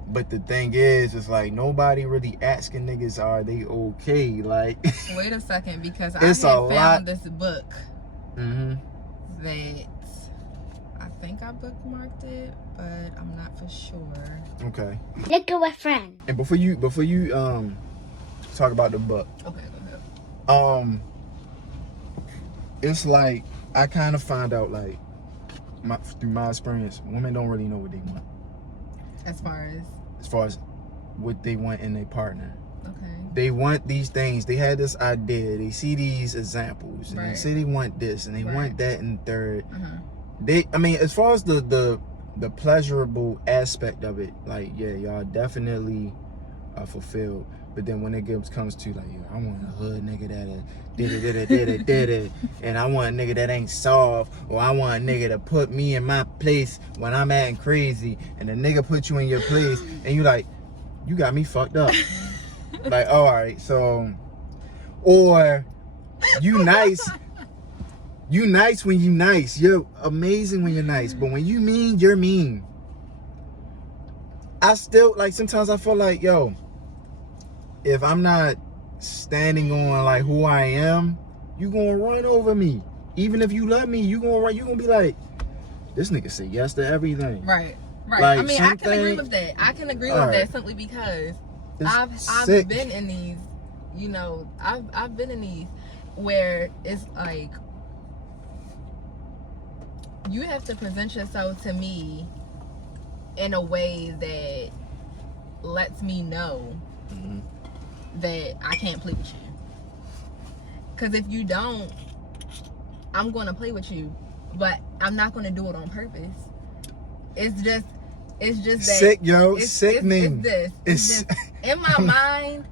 But the thing is, it's like nobody really asking niggas, are they okay? Like, Wait a second, because It's I a have lot. found this book mm-hmm. that I think I bookmarked it, but I'm not for sure. Okay. Liquor with friends. And before you talk about the book, Okay, go ahead. it's like I kind of find out, like, through my experience, women don't really know what they want As far as what they want in a partner. okay. They want these things. They had this idea. They see these examples, and they Right. say they want this and they Right. want that and third. Uh-huh. I mean, as far as the pleasurable aspect of it, like, yeah, y'all definitely are fulfilled. But then when it comes to, like, yo, I want a hood nigga that did it, and I want a nigga that ain't soft, or I want a nigga to put me in my place when I'm acting crazy, and the nigga put you in your place, and you like, you got me fucked up. Like, all right, so, or you nice. You nice when you nice. You're amazing when you're nice. But when you mean, you're mean. I still, like, sometimes I feel like, yo, if I'm not standing on, like, who I am, you gonna run over me. Even if you love me, you gonna be like, this nigga say yes to everything. Right. Right. Like, I mean, I can agree something- with that. I can agree with Alright. that simply because I've sick. been in these, you know, I've been in these where it's like you have to present yourself to me in a way that lets me know Mhm. that I can't play with you. Because if you don't, I'm going to play with you, but I'm not going to do it on purpose. It's just that Sick, yo. it's Sickening. this. It's just, in my mind,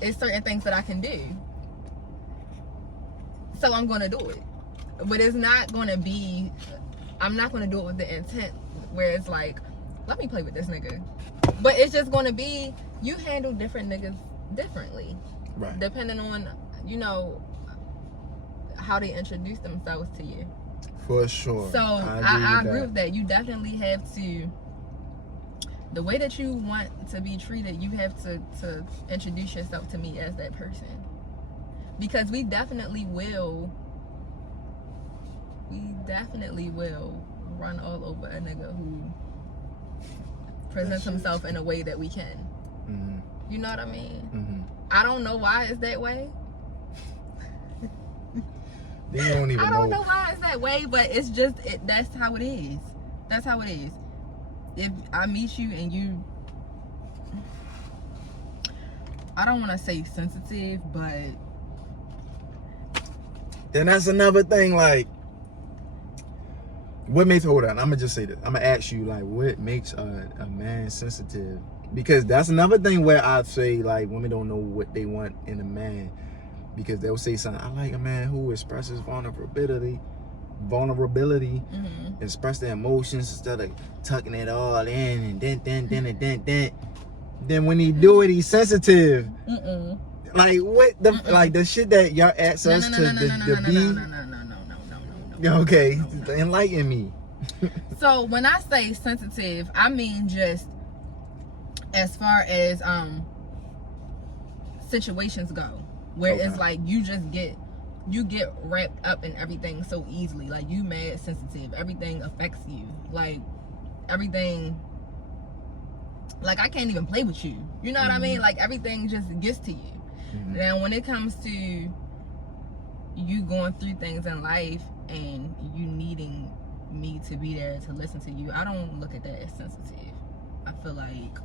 it's certain things that I can do. So I'm going to do it. But it's not going to be, I'm not going to do it with the intent where it's like, let me play with this nigga. But it's just going to be, you handle different niggas differently. Right. Depending on, you know, how they introduce themselves to you. For sure. So I agree with that. You definitely have to, the way that you want to be treated, you have to introduce yourself to me as that person. Because we definitely will run all over a nigga who presents himself in a way that we can. Mm-hmm. You know what I mean? Mm-hmm. I don't know why it's that way. They don't even I don't know why it's that way, but it's just, that's how it is. That's how it is. If I meet you and you, I don't want to say sensitive, but then that's another thing. Like, what makes, hold on, I'm gonna just say this. I'm gonna ask you, like, what makes a man sensitive? Because that's another thing where I say, like, women don't know what they want in a man, because they'll say something, I like a man who expresses vulnerability, mm-hmm. express their emotions instead of tucking it all in and then when he do it, he's sensitive. Mm-mm. Like, what the like the shit that y'all ask us to be. No. Okay, enlighten me. So when I say sensitive, I mean just as far as situations go, where Okay. it's like you get wrapped up in everything so easily. Like, you mad sensitive, everything affects you. Like, everything, like, I can't even play with you. You know what I mean? Like, everything just gets to you. Mhm. Now, when it comes to you going through things in life and you needing me to be there to listen to you, I don't look at that as sensitive. I feel like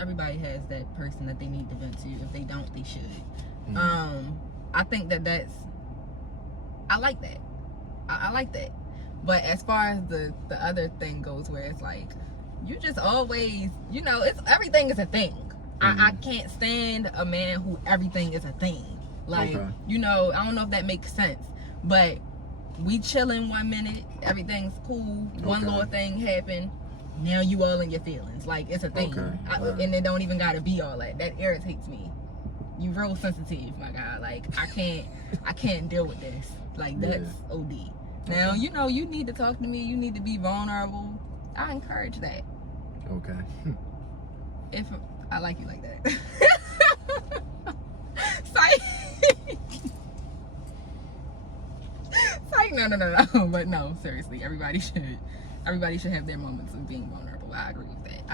Everybody has that person that they need to vent to. If they don't, they should. I think that's I like that. I like that. But as far as the other thing goes, where it's like you just always, you know, it's everything is a thing. I can't stand a man who everything is a thing. Like, you know, I don't know if that makes sense, but we chilling 1 minute, everything's cool, one little thing happened, now you all in your feelings. Like, it's a thing. And it don't even gotta be all that. That irritates me. You real sensitive, my guy. Like, I can't deal with this. Like, that's OD. Now, you know, you need to talk to me, you need to be vulnerable. I encourage that. Okay. If I like you like that. Psych, no. But no, seriously, everybody should have their moments of being vulnerable. I agree with that.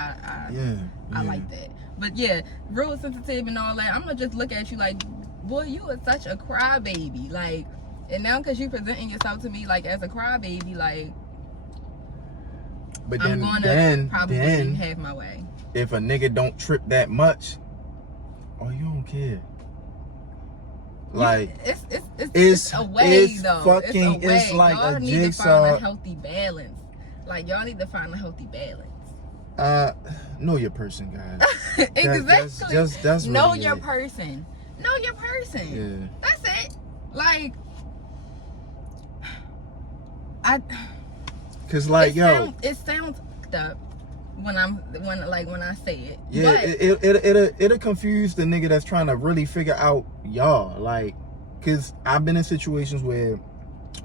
I like that. But yeah, real sensitive and all that. I'm gonna just look at you like, boy, you are such a crybaby. Like, and now because you presenting yourself to me like as a crybaby, like, but I'm gonna probably have my way. If a nigga don't trip that much, oh, you don't care. Like, it's a way though. Fucking, it's a way. It's like y'all a need jigsaw. to find a healthy balance. Like, y'all need to find a healthy balance. Know your person, guys. Exactly. That's know really your it. person. Know your person. Yeah. That's it. Like, cause like, it sounds fucked up when I say it. Yeah, but it'll confuse the nigga that's trying to really figure out y'all. Like, cause I've been in situations where,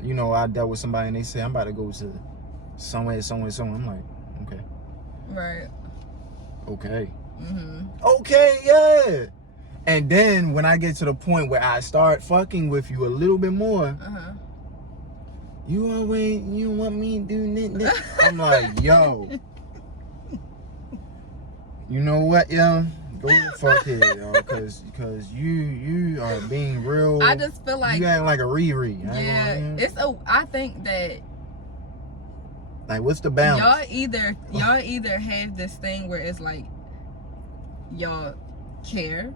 you know, I dealt with somebody and they say I'm about to go to somewhere. I'm like, okay. Right. Okay. Okay, yeah. And then when I get to the point where I start fucking with you a little bit more, you want me to do this? I'm like, yo. You know what, yo? Go the fuck here, yo. Cause you are being real. I just feel like you acting like a Riri. Yeah, I think that, like, what's the balance? Y'all either have this thing where it's like y'all care,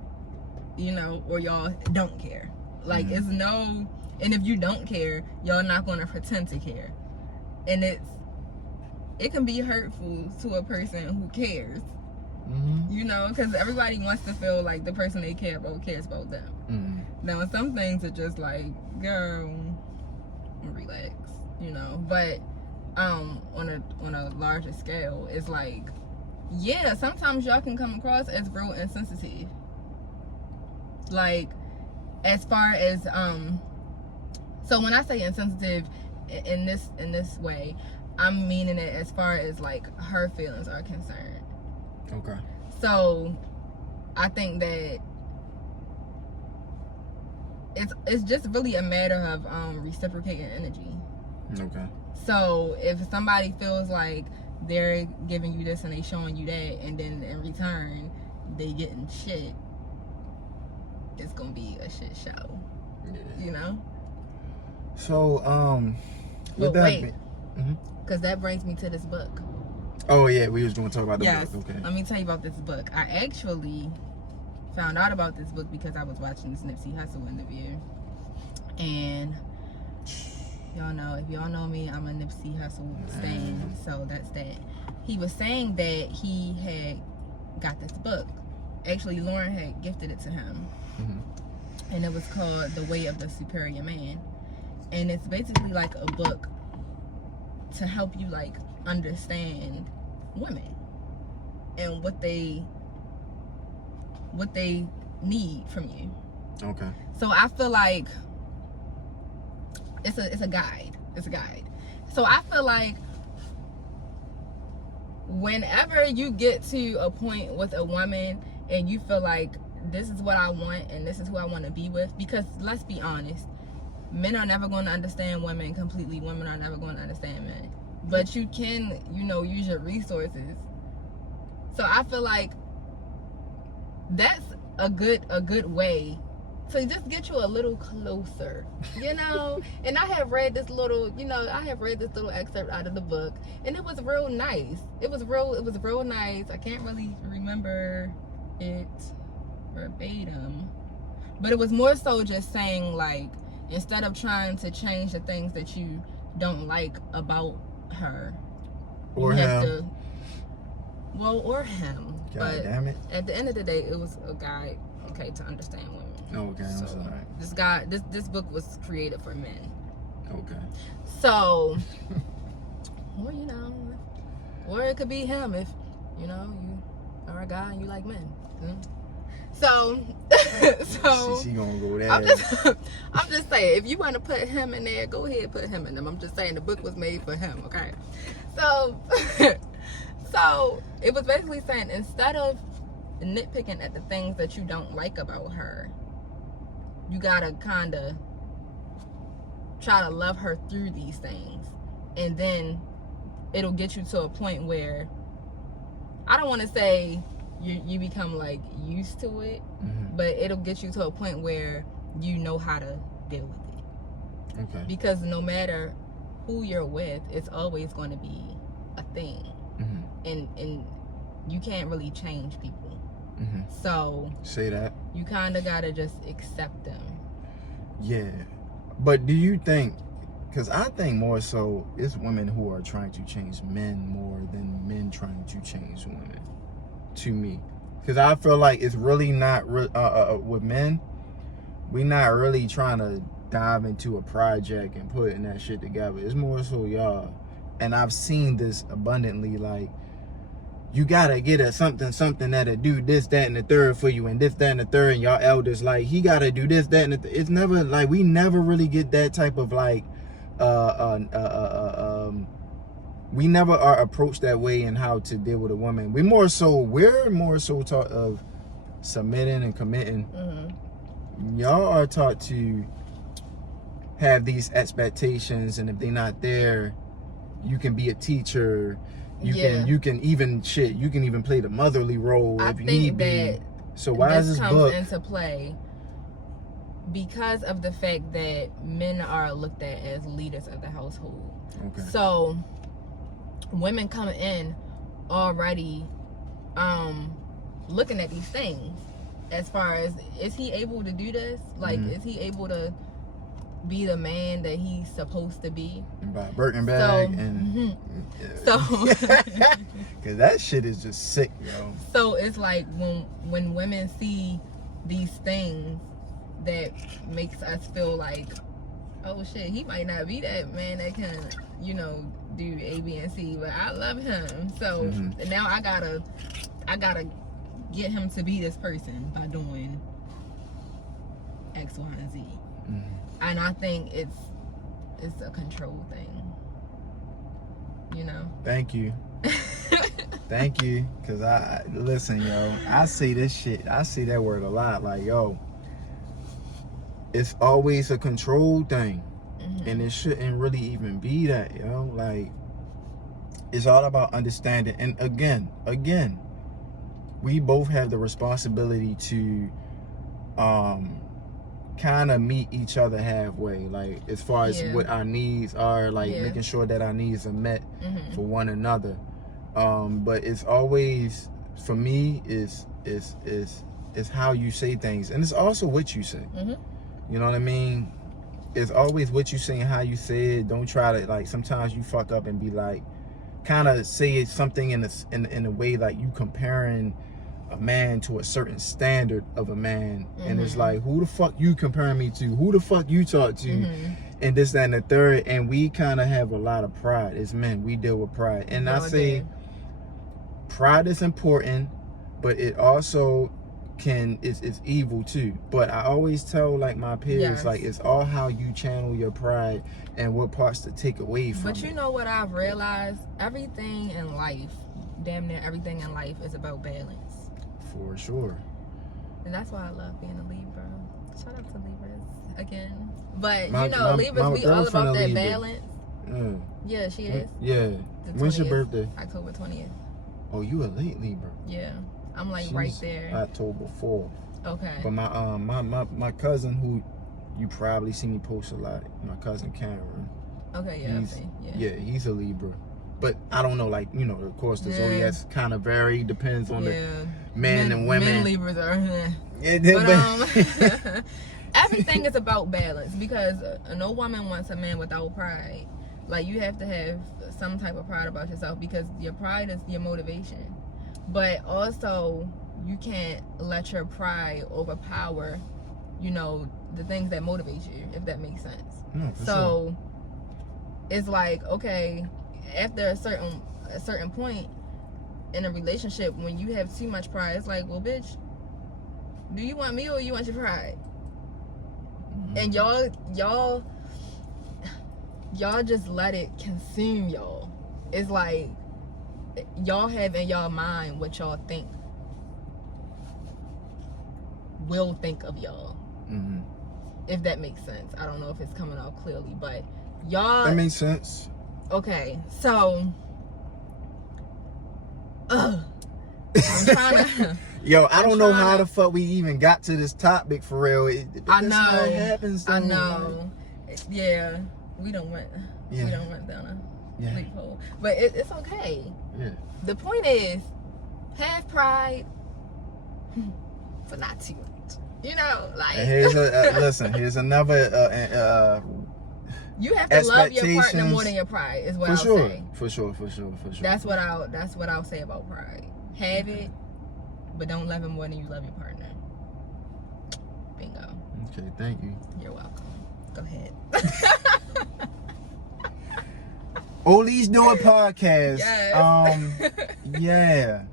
you know, or y'all don't care. Like, it's no, and if you don't care, y'all not gonna pretend to care. And it can be hurtful to a person who cares. You know, because everybody wants to feel like the person they care about cares about them. Now, some things are just like, girl, relax, you know. But on a larger scale, it's like, yeah, sometimes y'all can come across as real insensitive. Like, as far as so when I say insensitive in this way, I'm meaning it as far as like her feelings are concerned. Okay. So I think that it's just really a matter of reciprocating energy. Okay. So if somebody feels like they're giving you this and they showing you that, and then in return they getting shit, it's gonna be a shit show. You know? So but wait, because that brings me to this book. Oh yeah, we was going to talk about the book. Okay. Let me tell you about this book. I actually found out about this book because I was watching this Nipsey Hussle interview, and y'all know, if y'all know me, I'm a Nipsey Hussle stan, so that's that. He was saying that he had got this book. Actually, Lauren had gifted it to him, and it was called The Way of the Superior Man, and it's basically like a book to help you like understand women and what they need from you. Okay. So I feel like it's a guide. It's a guide. So I feel like whenever you get to a point with a woman and you feel like this is what I want and this is who I want to be with, because let's be honest, men are never going to understand women completely. Women are never going to understand men. But you can, you know, use your resources. So I feel like that's a good way to just get you a little closer, you know. And I have read this little, excerpt out of the book, and it was real nice. It was real nice. I can't really remember it verbatim, but it was more so just saying, like, instead of trying to change the things that you don't like about her, Or you have him. or him. God but damn it. at the end of the day, it was a guide, okay, to understand women. Okay, I'm So, sorry. this book was created for men. Okay. So, well, you know, or it could be him if, you know, you are a guy and you like men. So She gonna go there. I'm just saying, if you want to put him in there, go ahead, put him in them. I'm just saying the book was made for him, okay? So, so it was basically saying, instead of nitpicking at the things that you don't like about her, you gotta kind of try to love her through these things, and then it'll get you to a point where, I don't want to say you become like used to it, but it'll get you to a point where you know how to deal with it. Okay. Because no matter who you're with, it's always going to be a thing, and you can't really change people. So Say that. you kind of gotta just accept them. Yeah. But do you think, because I think more so it's women who are trying to change men more than men trying to change women, to me. Because I feel like it's really not, with men, we not really trying to dive into a project and putting that shit together. It's more so y'all. And I've seen this abundantly, like, you gotta get a something that'll do this, that, and the third for you, and this, that, and the third, and y'all elders, like, he gotta do this, that, and the it's never, like, we never really get that type of, like, we never are approached that way in how to deal with a woman. We're more so taught of submitting and committing. Y'all are taught to have these expectations, and if they're not there, you can be a teacher. You can even play the motherly role if you need be. So why is this book comes into play because of the fact that men are looked at as leaders of the household. Okay. So women come in already looking at these things as far as, is he able to do this? Like, is he able to be the man that he's supposed to be? By Birkin bag So because that shit is just sick, yo. So it's like when women see these things, that makes us feel like, oh shit, he might not be that man that can, you know, do A, B, and C, but I love him. So now I gotta get him to be this person by doing X, Y, and Z. And I think it's a control thing, you know. Thank you. Thank you. Because I listen, yo, I say this shit, I say that word a lot, like, yo, it's always a control thing. And it shouldn't really even be that, yo. Like, it's all about understanding. And again, we both have the responsibility to kind of meet each other halfway, like, as far as what our needs are, like making sure that our needs are met for one another. But it's always, for me, is how you say things, and it's also what you say. You know what I mean? It's always what you say and how you say it. Don't try to, like, sometimes you fuck up and be like, kind of say something in a way like you comparing a man to a certain standard of a man, and it's like, who the fuck you comparing me to? Who the fuck you talk to? And this, that, and the third. And we kind of have a lot of pride as men. We deal with pride, and I say pride is important, but it also is evil too. But I always tell, like, my peers, like, it's all how you channel your pride and what parts to take away from But you know what I've realized? Everything in life, damn near everything in life, is about balance. For sure. And that's why I love being a Libra. Shout out to Libras again. But Libras, we all about that balance. Yeah, she is. Yeah. When's your birthday? October 20th. Oh, you a late Libra. Yeah. I'm like She's right there. October 4th. Okay. But my cousin, who you probably see me post a lot, my cousin Cameron. Okay, yeah, he's a Libra. But I don't know, like, you know, of course the zodiacs kind of vary, depends on the men and women. Men Libras are but everything is about balance, because no woman wants a man without pride. Like, you have to have some type of pride about yourself, because your pride is your motivation. But also, you can't let your pride overpower, you know, the things that motivate you, if that makes sense. No, so it's like, okay, after a certain point in a relationship, when you have too much pride, it's like, well, bitch, do you want me or you want your pride? And y'all just let it consume y'all. It's like y'all have in y'all mind what y'all think will think of y'all. If that makes sense. I don't know if it's coming out clearly, but y'all... That makes sense. Okay, so... I'm trying to... Yo, I don't know how the fuck we even got to this topic, for real. I know. How it happens. I know. Yeah. We don't went down a loophole. But it's okay. Yeah. The point is, have pride, but not too much. You know, like... And here's another... you have to love your partner more than your pride, is what I'll say. For sure. That's what I'll say about pride. Have it, but don't love him more than you love your partner. Bingo. Okay, thank you. You're welcome. Go ahead. OhLysedoIt podcast. Yes.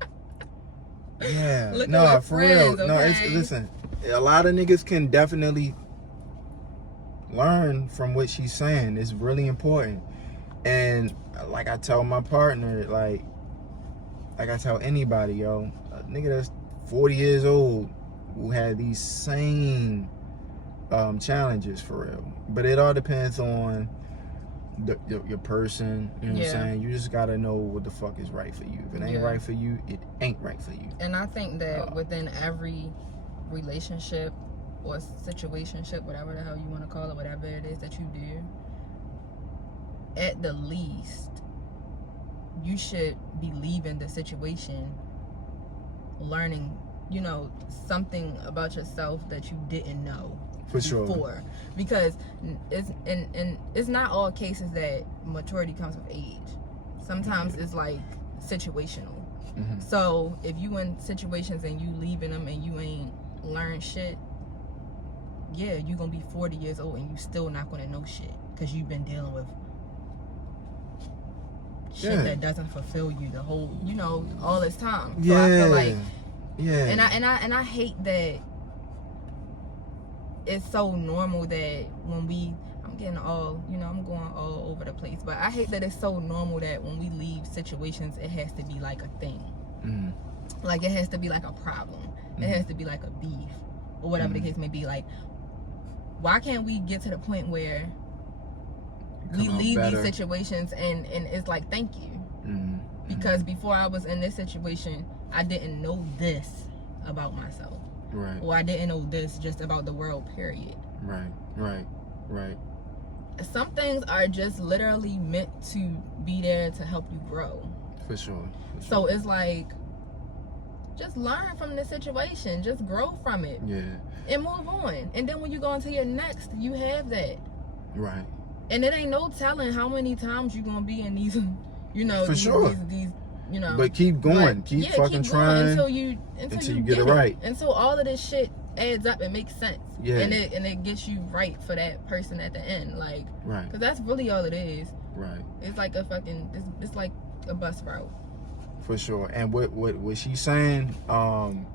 Yeah. Look No, at for friends, real. okay? No, listen. A lot of niggas can definitely learn from what she's saying. It's really important. And like I tell my partner, like I tell anybody, yo, a nigga that's 40 years old who had these same challenges, for real. But it all depends on your person, you know what I'm saying? You just gotta know what the fuck is right for you. If it ain't right for you, it ain't right for you. And I think that within every relationship or situationship, whatever the hell you want to call it, whatever it is that you do, at the least, you should be leaving the situation learning, you know, something about yourself that you didn't know before. Because it's not all cases that maturity comes with age. Sometimes it's like situational. So if you in situations and you leaving them and you ain't learn shit, yeah, you gonna be 40 years old and you still not gonna know shit, because you've been dealing with shit that doesn't fulfill you the whole, you know, all this time. So I feel like, and I hate that it's so normal that when I'm getting all, you know, I'm going all over the place, but I hate that it's so normal that when we leave situations, it has to be like a thing. Like, it has to be like a problem. It has to be like a beef, or whatever the case may be. Like, why can't we get to the point where we leave these situations and it's like, thank you. Because before I was in this situation, I didn't know this about myself. Right. Or I didn't know this just about the world, period. Right. Some things are just literally meant to be there to help you grow. For sure. So it's like, just learn from the situation. Just grow from it. Yeah. And move on. And then when you go into your next, you have that. Right. And it ain't no telling how many times you're going to be in these, you know, for sure. These, you know. But keep going. Keep fucking trying until you get it right. Until all of this shit adds up and makes sense. Yeah. And it gets you right for that person at the end. Like, right. Because that's really all it is. Right. It's like a fucking, it's like a bus route. For sure. And what she's saying, don't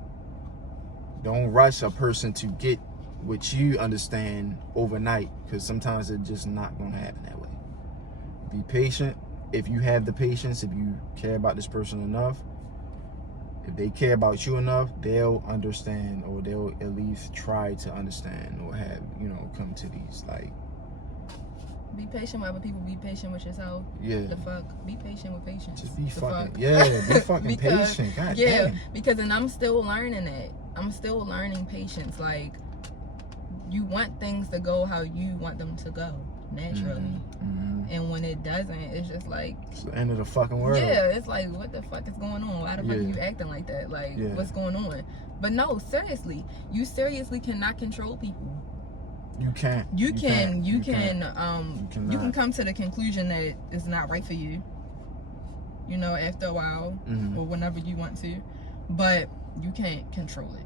rush a person to get what you understand overnight, because sometimes it's just not going to happen that way. Be patient. If you have the patience, if you care about this person enough, if they care about you enough, they'll understand, or they'll at least try to understand, or have, you know, come to these like Be patient with other people. Be patient with yourself. Yeah. The fuck. Be patient with patience. Just be The fucking. fuck? Yeah. Be fucking Because- patient. God Yeah, damn. because and I'm still learning that. I'm still learning patience. Like, you want things to go how you want them to go naturally, Mm-hmm. and when it doesn't, it's just like, It's the end of the fucking world. yeah, it's like, what the fuck is going on? Why the fuck are Yeah. you acting like that? Like, Yeah. what's going on? But no, seriously, you seriously cannot control people. You can't. You can cannot. come to the conclusion that it's not right for you, you know, after a while, Mhm. or whenever you want to, but you can't control it.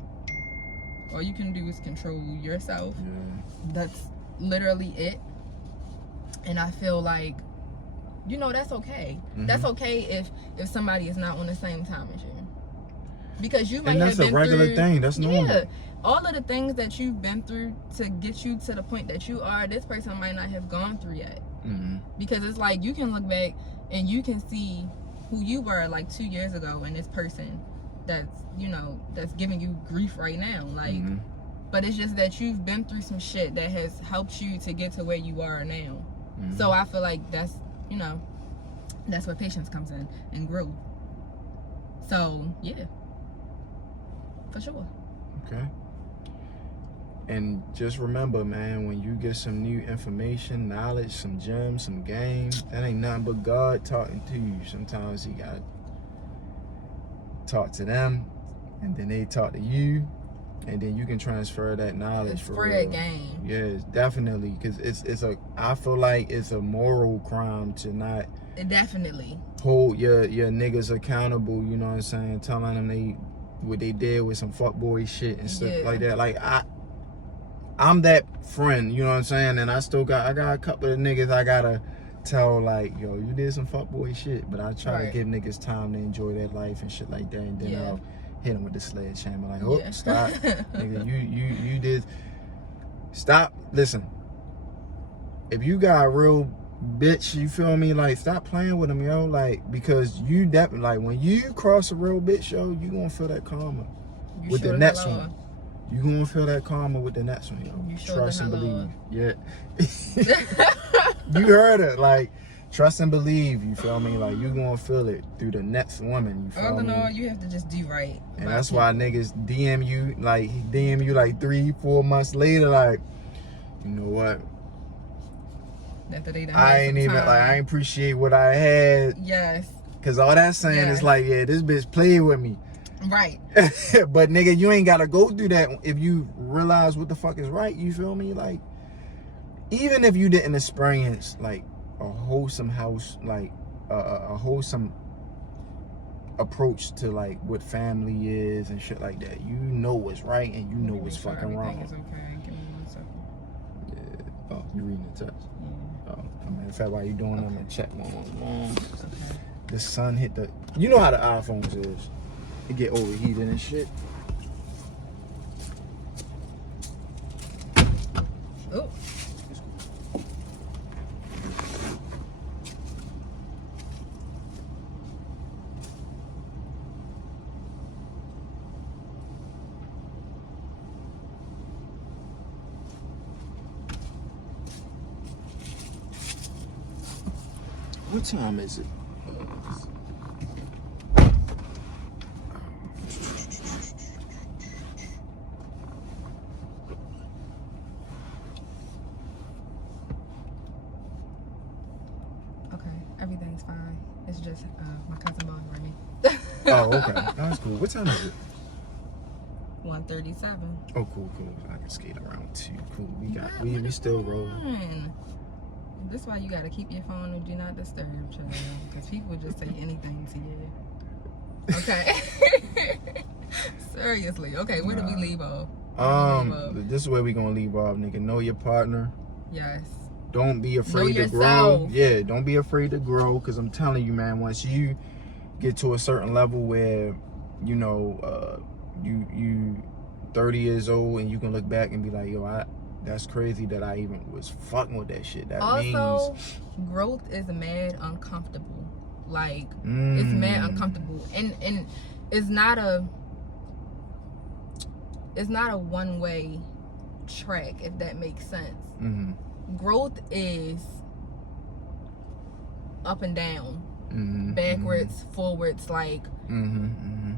All you can do is control yourself. Yeah. That's literally it. And I feel like, you know, that's okay. Mhm. That's okay if somebody is not on the same time as you, because you might And that's have been a regular through, thing. That's normal. yeah, all of the things that you've been through to get you to the point that you are, this person might not have gone through yet. Mm-hmm. Because it's like, you can look back and you can see who you were like 2 years ago, and this person that's, you know, that's giving you grief right now. Like, Mm-hmm. but it's just that you've been through some shit that has helped you to get to where you are now. Mm-hmm. So I feel like that's, you know, that's where patience comes in and growth. So yeah, for sure. Okay. And just remember, man, when you get some new information, knowledge, some gems, some game, that ain't nothing but God talking to you. Sometimes you gotta talk to them, and then they talk to you, and then you can transfer that knowledge It's for spread real. game. Yes, definitely, because I feel like it's a moral crime to not Definitely. hold your niggas accountable. You know what I'm saying? Telling them what they did with some fuckboy shit and stuff Yeah. like that. Like I'm that friend, you know what I'm saying? And I got a couple of niggas I gotta tell, like, yo, you did some fuckboy shit, but I try to Right. give niggas time to enjoy their life and shit like that, and then Yeah. I'll hit them with the sledgehammer, like, oh, Yeah. stop, nigga, you did, stop. Listen, if you got a real bitch, you feel me, like, stop playing with them, yo, like, because you definitely, like, when you cross a real bitch, yo, you gonna feel that karma You with sure the the next hell one. are. You gonna feel that karma with the next one, yo. You sure Trust the and hell believe. are. Yeah. You heard it. Like, trust and believe, you feel me? Like, you gonna feel it through the next woman, you feel All in me? all, you have to just do right. And by that's why people. niggas DM you like 3-4 months later, like, you know what? After they done I had ain't some even, time. like, I ain't appreciate what I had. Yes. Cause all that saying Yes. is like, yeah, this bitch played with me. Right. But nigga, you ain't gotta go through that if you realize what the fuck is right, you feel me? Like, even if you didn't experience like a wholesome house, like a wholesome approach to like what family is and shit like that, you know what's right and you know what's Make sure fucking everything wrong. is okay. Give me 1 second. Yeah. Oh, you reading the text? Yeah. Oh, I mean, in fact, while you doing that, I'm gonna check one. Okay. The sun hit the. You know how the iPhones is. It get overheated and shit. Oh. What time is it? Okay. Everything's fine. It's just my cousin bothering me. Oh, okay. That's cool. What time is it? 1:37. Oh, cool. I can skate around too. Cool. We still rolling. This is why you gotta keep your phone and do not disturb, child. Because people just say anything to you. Okay. Seriously. Okay, where do we leave off? This is where we gonna leave off, nigga. Know your partner. Yes. Don't be afraid to grow. yourself. Yeah, don't be afraid to grow. Cause I'm telling you, man, once you get to a certain level where, you know, you 30 years old and you can look back and be like, yo, that's crazy that I even was fucking with that shit. That Also, means growth is mad uncomfortable. Like, it's mad uncomfortable. And it's not a one-way track, if that makes sense. Mm-hmm. Growth is up and down, Mm-hmm. backwards, forwards, like Mm-hmm. Mm-hmm.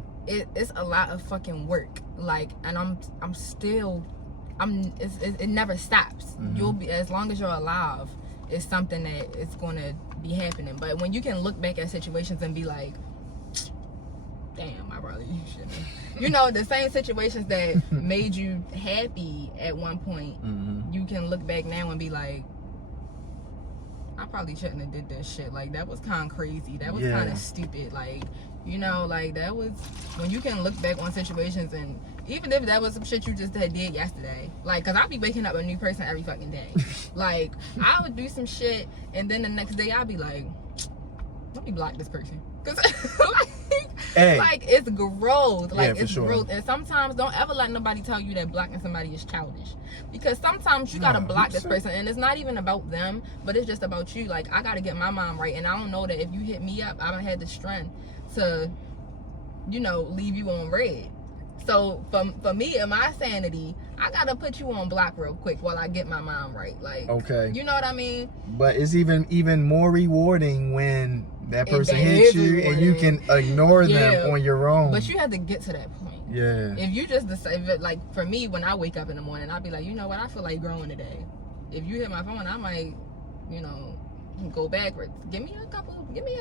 it's a lot of fucking work. Like, and I'm still, it never stops. Mm-hmm. You'll be, as long as you're alive, it's something that it's gonna be happening. But when you can look back at situations and be like, damn, I probably shouldn't. You know, the same situations that made you happy at one point, Mm-hmm. you can look back now and be like, I probably shouldn't have did this shit. Like, that was kind of crazy. That was Yeah. kind of stupid. Like, you know, like, that was, when you can look back on situations, and even if that was some shit you just did yesterday, like, because I'll be waking up a new person every fucking day. Like, I would do some shit, and then the next day I'll be like, let me block this person. Because, Hey. like, it's growth. Like, Yeah, for it's sure. growth. And sometimes don't ever let nobody tell you that blocking somebody is childish. Because sometimes you gotta Nah, block this 100%. person, and it's not even about them, but it's just about you. Like, I gotta get my mind right, and I don't know that if you hit me up, I don't have the strength to, you know, leave you on red. So for me and my sanity, I gotta put you on block real quick while I get my mind right. Like, Okay. you know what I mean? But it's even more rewarding when that person That hits is you and you can rewarding. ignore Yeah. them on your own. But you have to get to that point. Yeah. If you just decide, like, for me, when I wake up in the morning, I'll be like, you know what, I feel like growing today. If you hit my phone, I might, you know, go backwards. Give me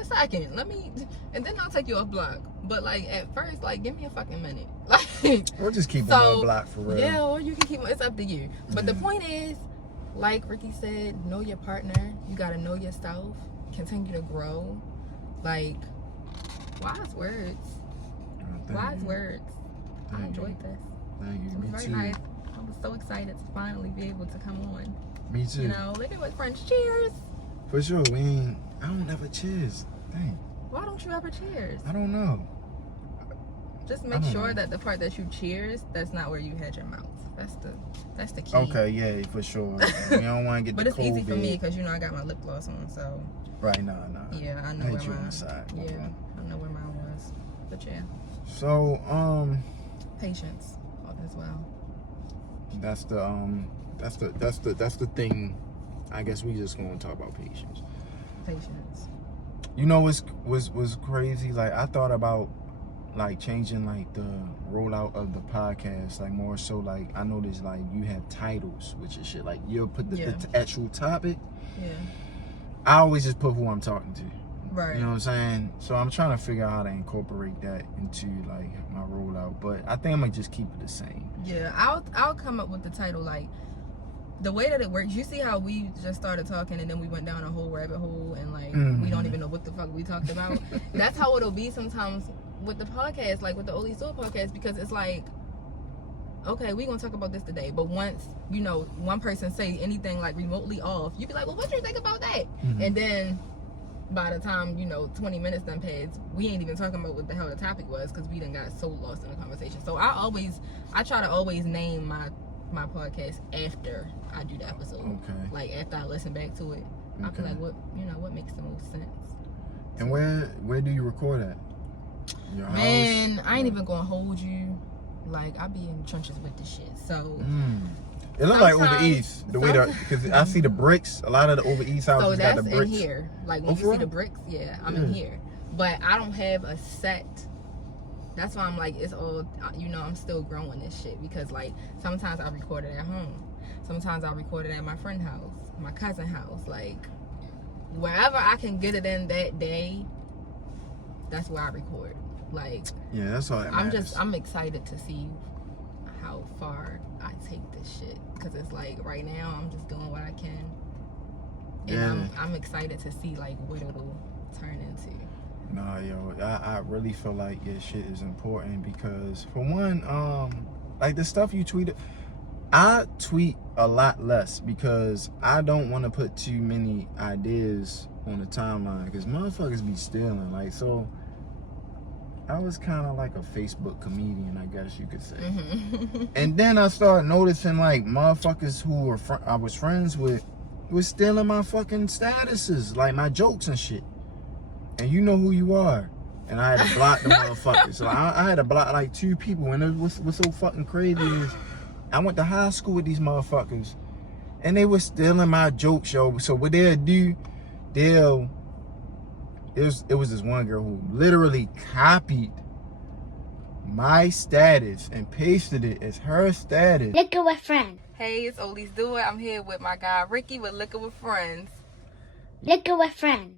a second. And then I'll take you off block. But, like, at first, like, give me a fucking minute. Like, We'll just keep them on block for real. yeah, or you can keep, it's up to you. But the Yeah. point is, like Ricky said, know your partner. You gotta know yourself. Continue to grow. Like, wise words. Thank Wise you. words. I Thank enjoyed you. this. Thank you. It was Me very too. nice. I was so excited to finally be able to come on. Me too. You know, living with friends. Cheers. For sure. I don't ever cheers. Dang. Why don't you ever cheers? I don't know. Just I make don't sure know. that the part that you cheers, that's not where you had your mouth. That's the key. Okay, yeah, for sure. We don't want to get But the it's easy for me COVID. because, you know, I got my lip gloss on, so Right, nah. yeah, I know I where hit you on mine. the side. Yeah, Okay. I know where mine was. But yeah, So, patience as well. that's the thing. I guess we just gonna talk about patience. Patience. You know what's crazy? Like, I thought about like changing like the rollout of the podcast, like more so like I noticed like you have titles with your shit. Like you'll put the actual topic. Yeah. I always just put who I'm talking to. Right. You know what I'm saying? So I'm trying to figure out how to incorporate that into like my rollout. But I think I might just keep it the same. Yeah, I'll come up with the title, like the way that it works. You see how we just started talking and then we went down a whole rabbit hole and like we don't even know what the fuck we talked about. That's how it'll be sometimes with the podcast, like with the OhLysedoIt podcast, because it's like, okay, we gonna talk about this today, but once, you know, one person say anything like remotely off, you be like, well, what you think about that? And then by the time, you know, 20 minutes done passed, we ain't even talking about what the hell the topic was because we done got so lost in the conversation. So I try to always name my podcast after I do the episode. Okay. Like after I listen back to it, I feel like what makes the most sense. And where do you record at? Your house? Man, I ain't even gonna hold you. Like, I be in the trenches with this shit. So It look like Over sometimes- East, the way because I see the bricks. A lot of the Over East houses so got that's the in bricks. here. Like Oh, when for you see real? the bricks, yeah, I'm in here. But I don't have a set. That's why I'm like, it's all, you know, I'm still growing this shit because like sometimes I record it at home. Sometimes I record it at my friend's house, my cousin's house, like wherever I can get it in that day. That's where I record. Like, Yeah, that's all that matters. I'm excited to see how far I take this shit because it's like right now I'm just doing what I can, and I'm excited to see like what it'll turn into. Nah, yo, I really feel like your shit is important because for one, like the stuff you tweeted, I tweet a lot less because I don't want to put too many ideas on the timeline because motherfuckers be stealing. Like, so I was kind of like a Facebook comedian, I guess you could say. And then I started noticing like motherfuckers who were I was friends with was stealing my fucking statuses, like my jokes and shit. And you know who you are. And I had to block the motherfuckers. So I had to block like 2 people. And what's so fucking crazy is I went to high school with these motherfuckers. And they were stealing my jokes, yo. So what they'll do, they'll it was this one girl who literally copied my status and pasted it as her status. Liquor with friends. Hey, it's OhLysedoIt. I'm here with my guy Ricky with Liquor with Friends. Liquor with friends.